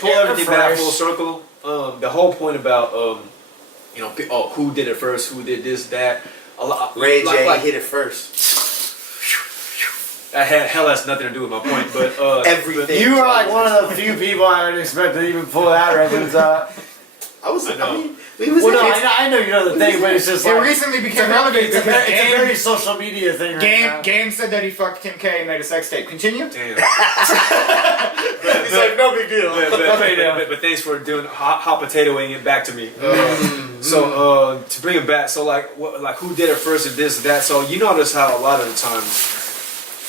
pull everything back full circle, the whole point about who did it first, who did this, that. A lot, Ray J like, hit it first. that hell has nothing to do with my point, but Everything. You are like one of the few people I would expect to even pull that reference out. I know. mean, we was Well, no, in it. I know you know the thing, but it's just It like recently became relevant it's a because very social media thing. Game said that he fucked Kim K and made a sex tape. Continue. Damn. He's like, no big deal. But thanks for doing hot potatoing it back to me. So to bring it back, so like who did it first and this and that. So you notice how a lot of the times,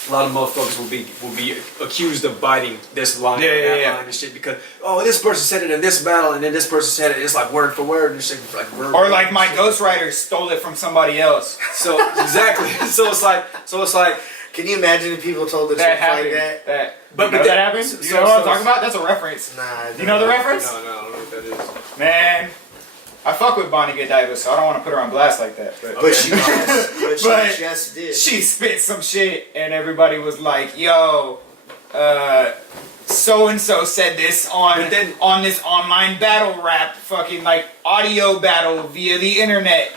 a lot of motherfuckers will be accused of biting this line or that line and shit because this person said it in this battle and then this person said it. It's like word for word and shit like verb. Or like my ghostwriter stole it from somebody else. So exactly. So it's like. Can you imagine if people told the That truth happened. like that? But that happened? so- You know what I'm talking about? That's a reference. Nah. You know the reference? No, I don't know what that is. Man, I fuck with Bonnie Godiva, so I don't want to put her on blast like that. But she just did. She spit some shit, and everybody was like, "Yo, so and so said this on this online battle rap, fucking like audio battle via the internet."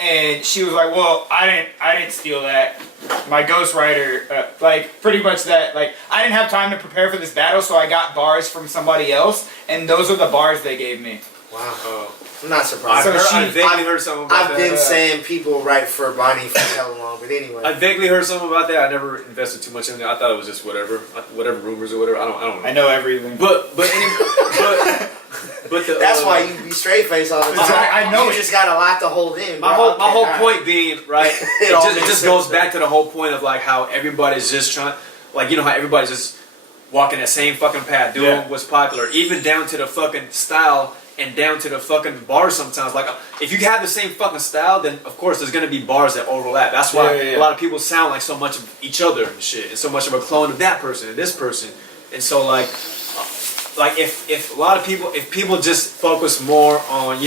And she was like, "Well, I didn't steal that. My ghostwriter, like pretty much that. Like I didn't have time to prepare for this battle, so I got bars from somebody else, and those are the bars they gave me." Wow. I'm not surprised. I vaguely heard something about that. I've been saying people write for Bonnie for hella long, but anyway. I vaguely heard something about that. I never invested too much in it. I thought it was just whatever rumors or whatever. I don't know. I know everything. But That's why you be straight faced all the time. I know you it. just got a lot to hold in. my bro. whole Okay, point being right. It all it makes just sense, goes though. back to the whole point of like how everybody's just trying, like you know how everybody's just walking that same fucking path, doing what's popular, even down to the fucking style. And down to the fucking bars sometimes. Like, if you have the same fucking style, then of course there's gonna be bars that overlap. That's why a lot of people sound like so much of each other and shit, and so much of a clone of that person and this person. And so like if a lot of people, if people just focus more on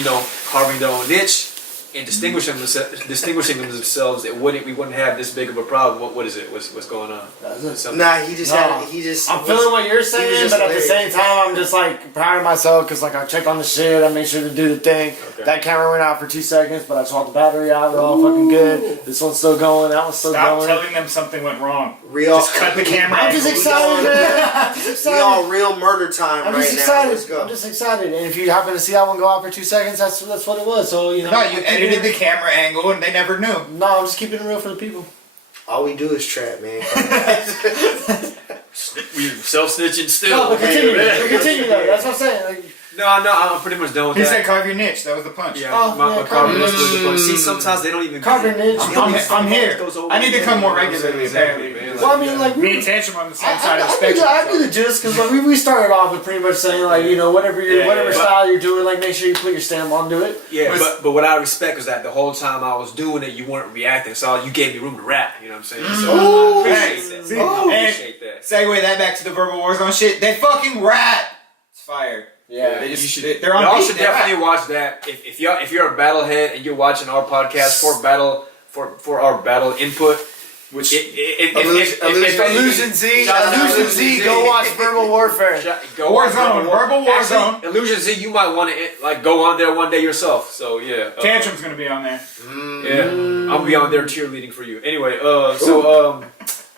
carving their own niche and distinguishing themselves, we wouldn't have this big of a problem. What is it? What's going on? Nah, he just. I'm feeling what you're saying, but at the same time, I'm just like proud of myself because like I check on the shit, I make sure to do the thing. Okay. That camera went out for 2 seconds, but I swapped the battery out. They're all fucking good. This one's still going. That one's still Stop going. telling them something went wrong. Just cut the camera. I'm just excited, man. I'm just We excited. all real murder time I'm right just now. excited. Let's go. I'm just excited. And if you happen to see that one go out for 2 seconds, that's what it was. So No, you edited the camera angle and they never knew. No, I'm just keeping it real for the people. All we do is trap, man. We self-snitching still. No, but continue. Continue though. That's what I'm saying. Like, No, I'm pretty much done with He that. said carve your niche. That was the punch. Yeah, Oh, my yeah, carving carving niche was the point. See, sometimes they don't even carving niche. I'm here. I need to come more regularly, Exactly, apparently. man. Well, I mean, like Me and Tantrum on the same side of the I spectrum. do the gist because like, we started off with pretty much saying like whatever style you're doing, like make sure you put your stamp onto it. Yeah, but what I respect is that the whole time I was doing it, you weren't reacting, so you gave me room to rap. You know what I'm saying? So Ooh. I appreciate that. See? I appreciate that. Segue that back to the verbal warzone shit. They fucking rap. It's fire. Yeah. They just, You should. they're on Y'all beat, should they rap. definitely watch that. If you're a battlehead and you're watching our podcast for our battle input, which Illusion Z, go watch Verbal Warfare. Go Warzone, verbal warzone. Actually, Illusion Z, you might want to like go on there one day yourself. So yeah, Tantrum's gonna be on there. yeah, I'll be on there cheerleading for you. Anyway,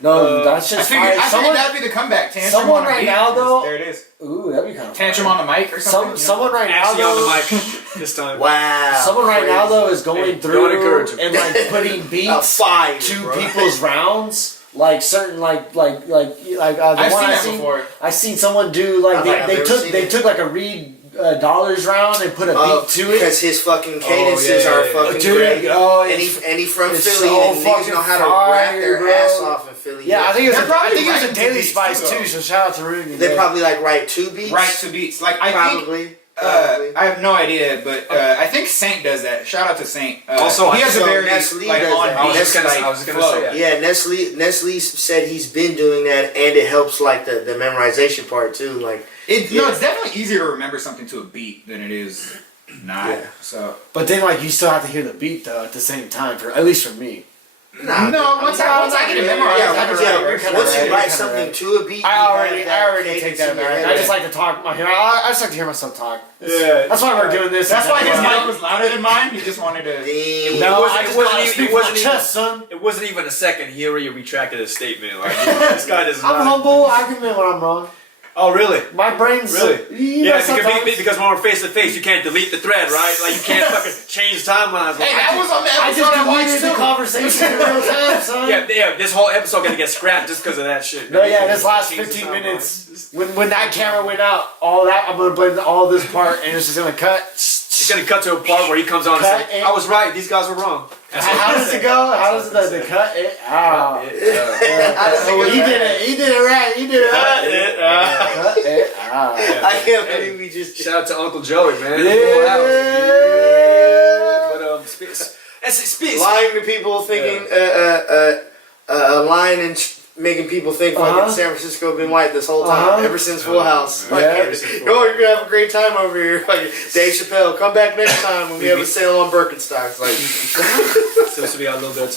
No, that's I just figured fine. that'd be the comeback. Tantrum someone on a right beat. now, though- There it is. Ooh, that'd be kind of Tantrum on the mic or something. Someone right now actually on the though. mic this time. Wow. Someone right now though is going Hey, don't through encourage him. and like putting beats fire, to bro. people's rounds. Like certain the I've one seen I that seen before. I seen someone do like I've never they seen it. took like a Reed Dollars round and put a beat to it. Because his fucking cadences are fucking Dude, great. oh, and he from it's Philly, so and niggas fucking know how to fire, rap their bro. ass off in Philly. Yeah, I think it was They're probably a writing Daily beats Spice too, too. though. So shout out to Rudy. They probably like write 2 beats. Right to beats. Like I Probably. think. I have no idea, but I think Saint does that. Shout out to Saint. Also, he has a so very Nestle like does on that. I was beat, just like, gonna flow. say that. Yeah, Nestle said he's been doing that, and it helps like the memorization part too. Like No, it's definitely easier to remember something to a beat than it is not. Yeah. So But then like you still have to hear the beat though at the same time for at least for me. no, once I get it memorized, once you write something to a beat, I already cadence take that in your back. head. I just like to talk. I just like to hear myself talk. Yeah. That's why we're doing this. that's why his mic was louder than mine. He just wanted to. Damn. No, wasn't- I it just wasn't gotta even- speak it wasn't from the even- chest, son. It wasn't even a second. He already retracted his statement. Like this guy does not. I'm humble. I can admit when I'm wrong. Oh, really? My brain's Really? You know, because when we're face to face, you can't delete the thread, right? Like you can't fucking change timelines. Hey, that was on the I episode just I watched deleted the too. conversation in real time, son. Yeah, this whole episode gonna get scrapped just because of that shit. No, yeah, this last Change the 15 timeline. minutes, when that camera went out, all that, I'm gonna blend all this part, and it's just gonna cut. It's gonna cut to a part where he comes on and Cut says, it. "I was right. These guys were wrong." How does it go? How does the cut it out? How does it go? He did it. He did it right. He did it right. Cut it out. I can't believe we just. Shout out to Uncle Joey, man. But Lying to people, thinking lying and making people think fucking San Francisco been white this whole time, ever since Full House. Yeah. Oh, you're gonna have a great time over here. Fucking Dave Chappelle, come back next time when we have a sale on Birkenstocks. Like, Since we got a little bit of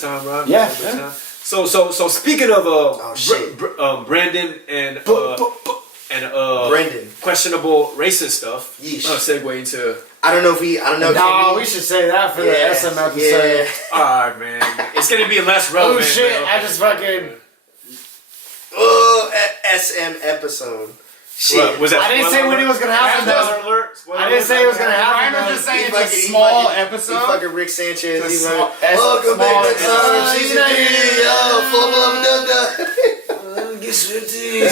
time, right? Yeah. A little bit of time. So speaking of shit. Brandon and Brendan. questionable racist stuff, Yeesh. segue into. I don't know. No, we should say that for the SM episode. Yeah. Alright, man. It's gonna be less relevant. Oh shit! man. I just fucking. SM episode. Shit. What, was that I didn't say when it was gonna happen. Spoiler though. alert. Spoiler I didn't say it was gonna happen. Ryan was though. just saying He it's a fucking- small he episode. fucking Rick Sanchez. It's He's a like, small- welcome back to small- season 3. Yo, full of dub. This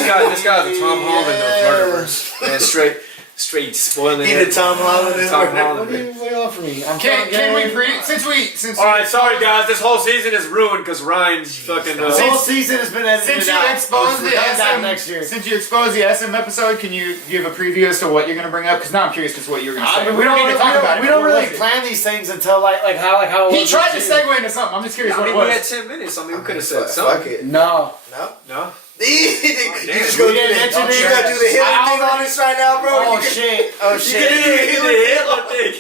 guy's the Tom Holland of Murderverse. Man, straight spoiling He it. the Tom Holland. Tom Holland. What do you offer me? I'm Can we fucking- since Alright, sorry guys, this whole season is ruined because Ryan's fucking. The whole season has been edited since you out. exposed We're the coming back SM next year. since you exposed the SM episode, can you give a preview as to what you're gonna bring up? Because now I'm curious as to what you're gonna say. I mean, we don't need to talk about it. We but don't what really was it? plan these things until like how it He was tried to this year. segue into something. I'm just curious I what mean, it we had was. 10 minutes. I mean, we could have said Fuck something. it. No. No? You just go We do didn't the mention it. you gotta do the Hitler thing on us right now, bro. Oh You can- shit! Oh You shit! can do the Hitler thing.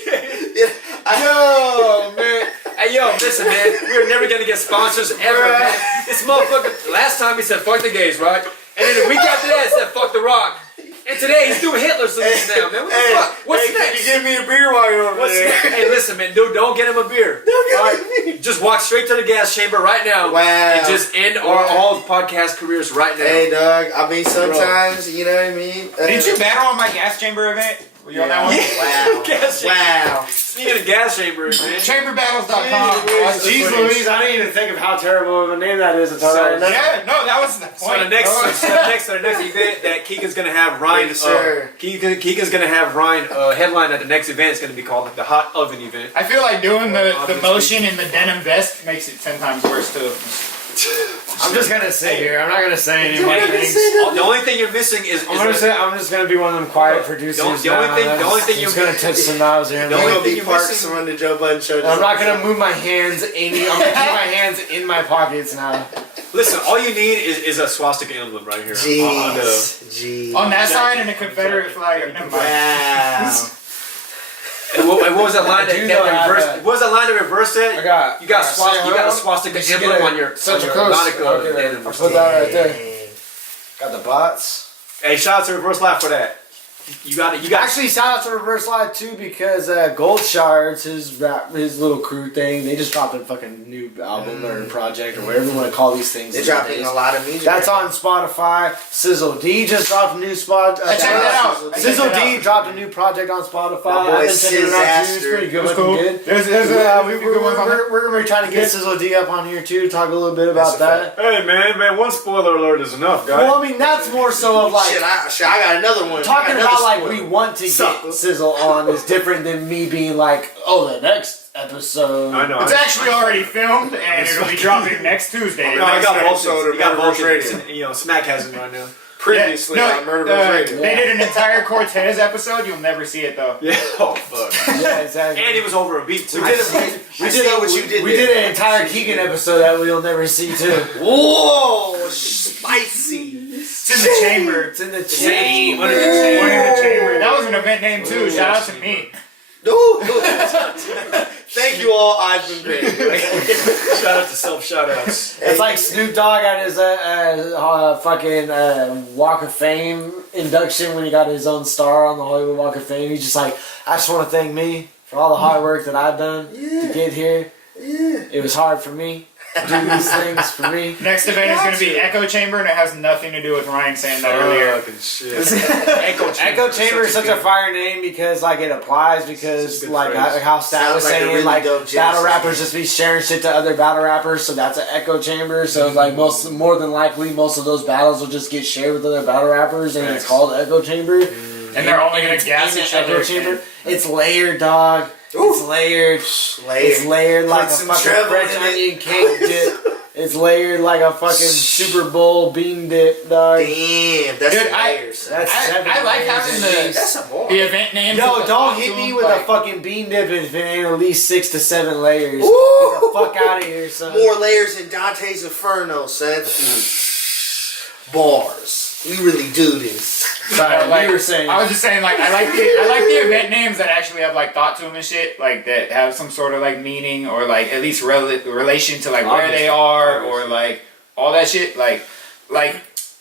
Yo, man. Hey, yo, listen, man. We're never gonna get sponsors ever, man. This motherfucker, last time he said fuck the gays, right? And then the week after that, he said fuck the rock. And today, he's doing Hitler salutes now, man. What the fuck? What's Can next? you give me a beer while you're over What's there? next? Hey, listen, man, dude, don't get him a beer. Alright, just walk straight to the gas chamber right now. Wow. And just end our all podcast careers right now. Hey, dog. I mean, sometimes, you know what I mean? Did you battle on my gas chamber event? Were you on that one? Wow. Gas chamber. Wow. Speaking of gas chambers, man. Chamberbattles.com. Jeez Louise, I didn't even think of how terrible of a name that is until right now. Yeah, no, that was the So point. the next event that Keegz gonna have Ryne, Yes, sir. Keegz gonna have Ryne headline at the next event is gonna be called like the hot oven event. I feel like doing the Obviously. motion in the denim vest makes it 10 times worse too. I'm just gonna sit here. I'm not gonna say any more things. The only thing you're missing is I'm just gonna be one of them quiet producers. The only thing I'm you're just gonna touch some knobs here and The I'm only there. gonna thing be you're Parks missing- from the Joe Budden show. I'm not gonna move my hands any. I'm gonna keep my hands in my pockets now. listen. All you need is a swastika emblem right here. On the- Jeez. On that side and a Confederate flag. Never mind. Wow. and what was that line I do know that I have reversed? that. What was that line that reversed it? I got. You got a swastika Just emblem get on your such a Manaical close. Okay, denim. I'll put that right there. Got the bots. Hey, shout out to Reverse Laugh for that. You got it. You got. Actually, shout out to Reverse Live too because Gold Shards, his little crew thing, they just dropped a fucking new album or project or whatever you want to call these things. They're these dropping days. a lot of music. That's on Spotify. Sizzle D just dropped a new spot. I checked that out. Sizzle D dropped a new project on Spotify. My boy I've been checking it out too. It's Sizzaster. pretty good. That's Looking cool. good. There's We're good ones on there. gonna be trying to get Sizzle D up on here too. Talk a little bit about that. Hey man, one spoiler alert is enough, guys. Well, I mean that's more so of like Shit, I got another one. talking I got about another like we spoiler. want to get Sizzle on is different than me being like, oh, the next episode. I know. It's actually already filmed and it'll be dropping next Tuesday. No, I got episode Vulcan. of You got MurderVerse Vulcan. Radio. You know, Smack has him right now. Previously on MurderVerse Radio. They did an entire Cortez episode. You'll never see it though. Yeah. Oh fuck. Yeah, exactly. And he was over a beat too. I see what you did We there. did an entire Keegan episode that we'll never see too. Whoa, spicy. It's in the chamber. It's in the Hey, chain. what is One it? in the chamber. That was an event name too. Shout out to me. Dude. Thank you all. I've been great. Shout out to self shout outs. It's like Snoop Dogg at his fucking Walk of Fame induction when he got his own star on the Hollywood Walk of Fame. He's just like, I just want to thank me for all the hard work that I've done to get here. Yeah. It was hard for me. do these things for me. Next event is going to be Echo Chamber, and it has nothing to do with Ryne saying that earlier. Fucking shit. Echo Chamber is such a fire name because like it applies because good like phrase. how Stat was Sounds like a saying really like dope battle Genesis rappers just be sharing shit to other battle rappers, so that's an echo chamber. So like more than likely most of those battles will just get shared with other battle rappers, and it's called echo chamber. And they're only going to gas In each the other. echo chamber. It's layered, dog. It's layered. It's layered like a some fucking treble French in it. onion cake dip. It's layered like a fucking Super Bowl bean dip, dog. Damn, that's Dude, layers. That's seven I like layers having in the- these. That's some more. The event names. Yo, with the don't thought hit to me them, with like, a fucking bean dip if it ain't at least 6 to 7 layers. Ooh. Get the fuck out of here, son. More layers in Dante's Inferno, son. Bars. We really do this. Sorry, like, you were saying. I was just saying, like, I like the event names that actually have like thought to them and shit, like that have some sort of like meaning or like at least relation to like where they are or like all that shit. Like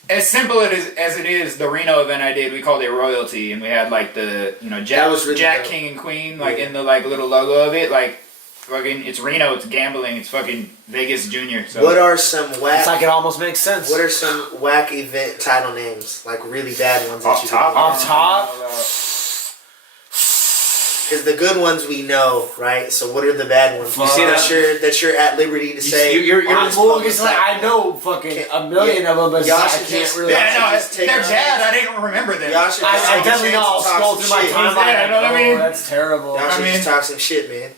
as simple as it is, the Reno event I did, we called it Royalty, and we had like the Jack, That was really Jack dope. King and Queen like in the like little logo of it, like fucking it's Reno, it's gambling, it's fucking Vegas Junior. So What are some it's whack? like it almost makes sense. What are some whack event title names? Like really bad ones that off you top, Off top? Because the good ones we know, right? So what are the bad ones? You see that you're at liberty to say. you're I know fucking a million of them, but Y'all I should can't just- really. Yeah, no, Just take they're a bad. chance. I didn't remember them. Y'all should I take a definitely chance know. I'll to talk scroll some through my shit. timeline. Yeah, I know what I Oh, mean. that's terrible. Y'all should I mean- just talk some shit, man.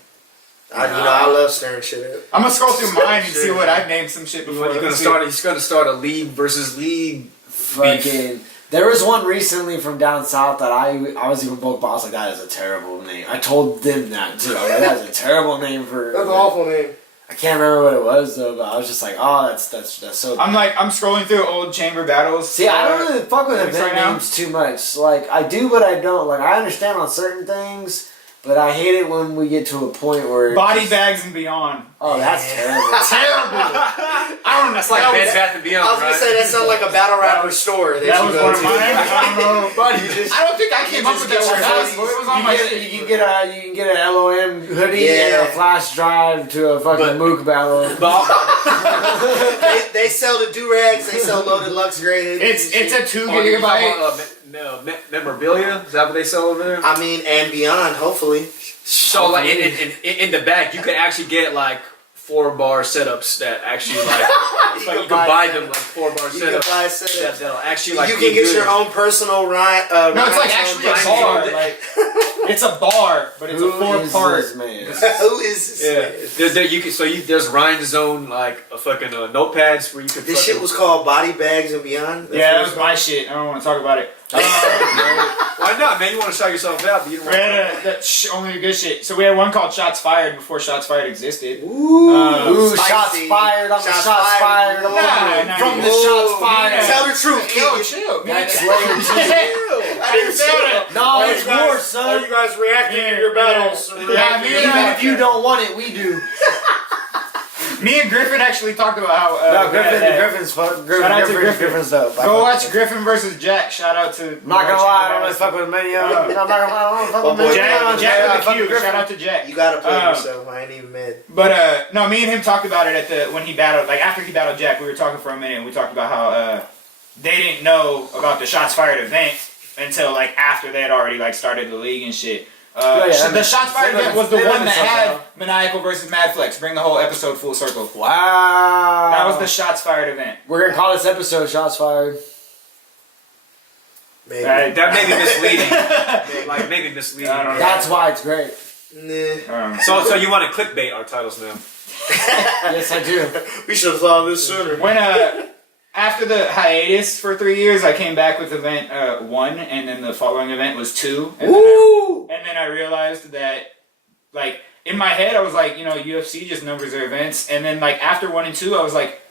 I love stirring shit up. I'm gonna scroll through mine and see what I've named some shit before. He's gonna start a league versus league. Fucking. There was one recently from down south that I was even both boss like that is a terrible name. I told them that too. I was like, that is a terrible name for. That's an awful name. I can't remember what it was though, but I was just like, oh, that's so. I'm scrolling through old chamber battles. See, I don't really fuck with Right event now? names too much. Like, I do, but I don't. Like, I understand on certain things, but I hate it when we get to a point where Body bags and beyond. Oh, that's terrible. Terrible. I don't know. That's like Bed Bath and Beyond. I was gonna say that sounds like a battle rapper store. That was one of mine. I don't know. Buddy, you just I don't think I came up with that get one. your That was- It was on my. you can get an LOM hoodie Yeah. and a flash drive to a fucking mook battle. They sell the do-rags, they sell loaded Lux Gray. It's a 2 Oh, you're talking gigabyte. about, memorabilia? Is that what they sell over there? I mean, and beyond, hopefully. So like in the back, you can actually get like 4-bar setups that actually like you can buy them like 4-bar You can setups buy setups. that'll actually like You be can get good. your own personal Ryne. No, it's like actually a bar. Like, it's a bar, but it's a Who is 4-part. this man? Who is this? Yeah, there's Ryne's own like a fucking notepads where you could. This shit was called Body Bags and Beyond. That's Yeah, what that was my shit. I don't want to talk about it. Why not, man? You want to shout yourself out, but you don't We want had only the good shit. So we had one called Shots Fired before Shots Fired existed. Ooh, Spicy. shots fired on the Shots shots fired. fired. Nah, From the Ooh, shots fired. Tell the truth, Yo, kid. chill. Next man. layer two. I didn't say that. No, it's war, son. you guys reacting to your battles? Yeah, me Even and, if you don't want it, we do. me and Griffin actually talked about how. No, Griffin's Griffin's dope. Go watch Griffin versus Jack. Shout out to. I'm not gonna lie, I don't really fuck with many of them. I'm not gonna fuck with many Jack, of them. Jack with I a Q. fuck with Shout out to Jack. You gotta play yourself. I ain't even mad. But no, me and him talked about it at the when he battled. Like after he battled Jack, we were talking for a minute, and we talked about how they didn't know about the Shots Fired event until like after they had already like started the league and shit. that the makes Shots Fired sense. event was the They one that live in had Manaical versus Madflex. Bring the whole episode full circle. Wow. That was the Shots Fired event. We're gonna call this episode Shots Fired. Maybe. Right. That may be misleading. Like maybe misleading. I don't know. That's why it's great. Nah. So you want to clickbait our titles now? Yes, I do. We should have thought of this sooner. When after the hiatus for 3 years, I came back with event 1, and then the following event was 2. And then I realized that, like, in my head, I was like, you know, UFC just numbers their events. And then, like, after 1 and 2, I was like,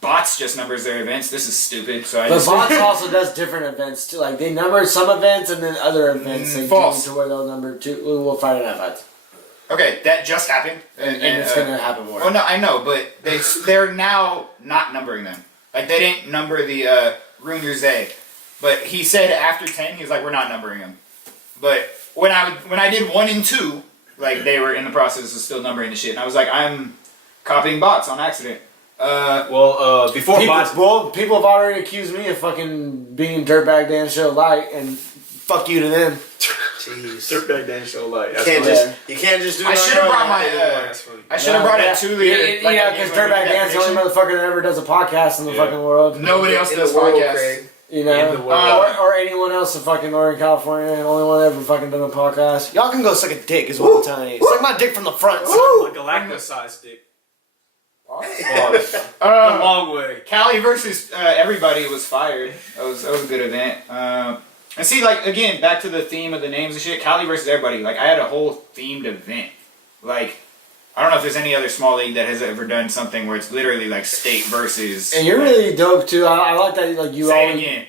bots just numbers their events. This is stupid. So I But just... Bots also does different events too. Like they number some events and then other events they false. do to where they'll number two. We'll Friday Night Fights. Okay, that just happened. And it's gonna happen more. Well, no, I know, but they're now not numbering them. Like, they didn't number the Ryne Zay. But he said after 10, he was like, we're not numbering them. But when I did 1 and 2, like, they were in the process of still numbering the shit. And I was like, I'm copying bots on accident. Before bots. People have already accused me of fucking being Dirtbag Dan Show Light, and fuck you to them. Jeez. Dirtbag Dan Show Light. You can't just do I that. should have brought my. I should have brought a 2 liter. Yeah, because Dirtbag Dan's the only motherfucker that ever does a podcast in the fucking world. Nobody else in does the world, podcasts. Craig. You know, or anyone else in fucking Northern California, the only one that ever fucking done a podcast. Y'all can go suck a dick, is what I'm telling you. Suck my dick from the front. Like galactus-sized dick. The long way. Cali versus everybody was fired. That was a good event. And see, like, again, back to the theme of the names and shit. Cali versus everybody. Like, I had a whole themed event. Like, I don't know if there's any other small league that has ever done something where it's literally like state versus. And you're really dope too. I like that. Like you Say always. it again.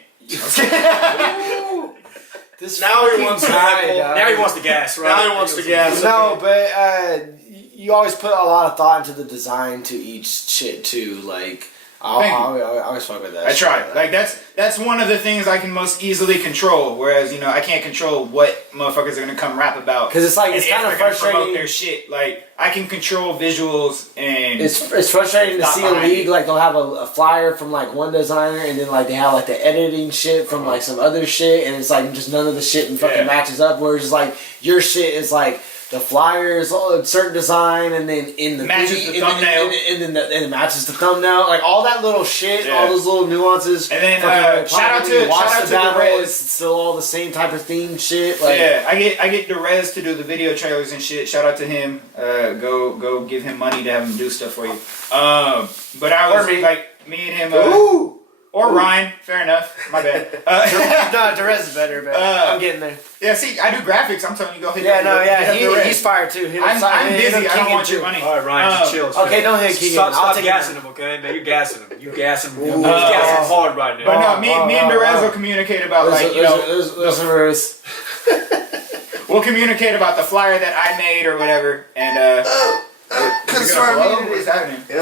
Now he wants Now he wants the gas, right? Now he wants the gas. No, but you always put a lot of thought into the design to each shit too. Like I always fuck with that. I try. Like that's one of the things I can most easily control. Whereas I can't control what motherfuckers are gonna come rap about. Because it's like and it's kind of if they're gonna frustrating. promote their shit. Like I can control visuals and It's frustrating to Not see a behind league you. like they'll have a flyer from like one designer and then like they have like the editing shit from like some other shit and it's like just none of the shit fucking matches up. Whereas it's like your shit is like. The flyers, a certain design, and then in the matches video, the thumbnail, and then it matches the thumbnail, like all that little shit, all those little nuances. And then shout out to the Rez. It's still all the same type of themed shit. Like, yeah, I get the Rez to do the video trailers and shit. Shout out to him. Go give him money to have him do stuff for you. But I was like me and him. Or Ryne, fair enough. My bad. No, Derez is better, but I'm getting there. Yeah, see, I do graphics. I'm telling you, go hit. He's fired too. I'm busy. I don't want your money. All right, Ryan, just chill. Okay, don't hit Keegz. Stop gassing him, okay? Man, you're gassing him. You gassing him. He's gassing hard right now. But no, me and Derez will communicate about Listen, we'll communicate about the flyer that I made or whatever, and Confirm.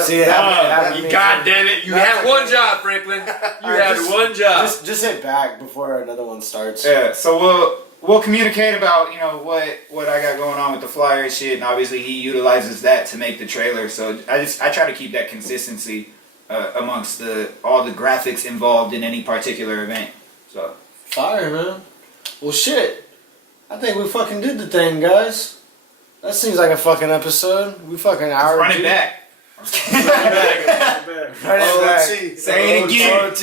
See, God damn it! You had one job, Franklin. You had one job. Just hit back before another one starts. Yeah, so we'll communicate about what I got going on with the flyer and shit, and obviously he utilizes that to make the trailer. So I try to keep that consistency amongst all the graphics involved in any particular event. So fire, man. Well, shit. I think we fucking did the thing, guys. That seems like a fucking episode. We fucking hour. Run it back. Run it back. Say it again. OT.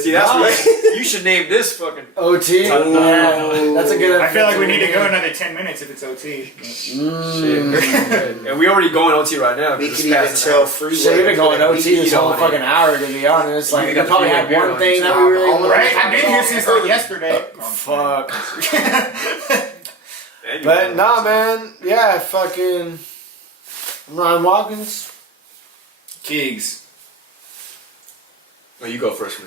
See, that's what you should name this fucking OT. That's a good. I feel like we need to go another 10 minutes if it's OT. shit. And we already going OT right now. We can even tell free. Shit, we've been going OT this whole fucking hour, to be honest. Like, we probably had one thing that we really wanted. Right? I've been here since like yesterday. Fuck. But nah, man. Yeah, fucking. Ryan Watkins. Keegz. Oh, you go first.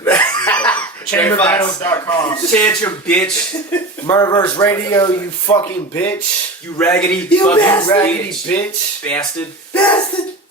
Chamberbattles.com. Tantrum, bitch. MurderVerseRadio, you fucking bitch. You raggedy, You fucking raggedy bitch. bastard.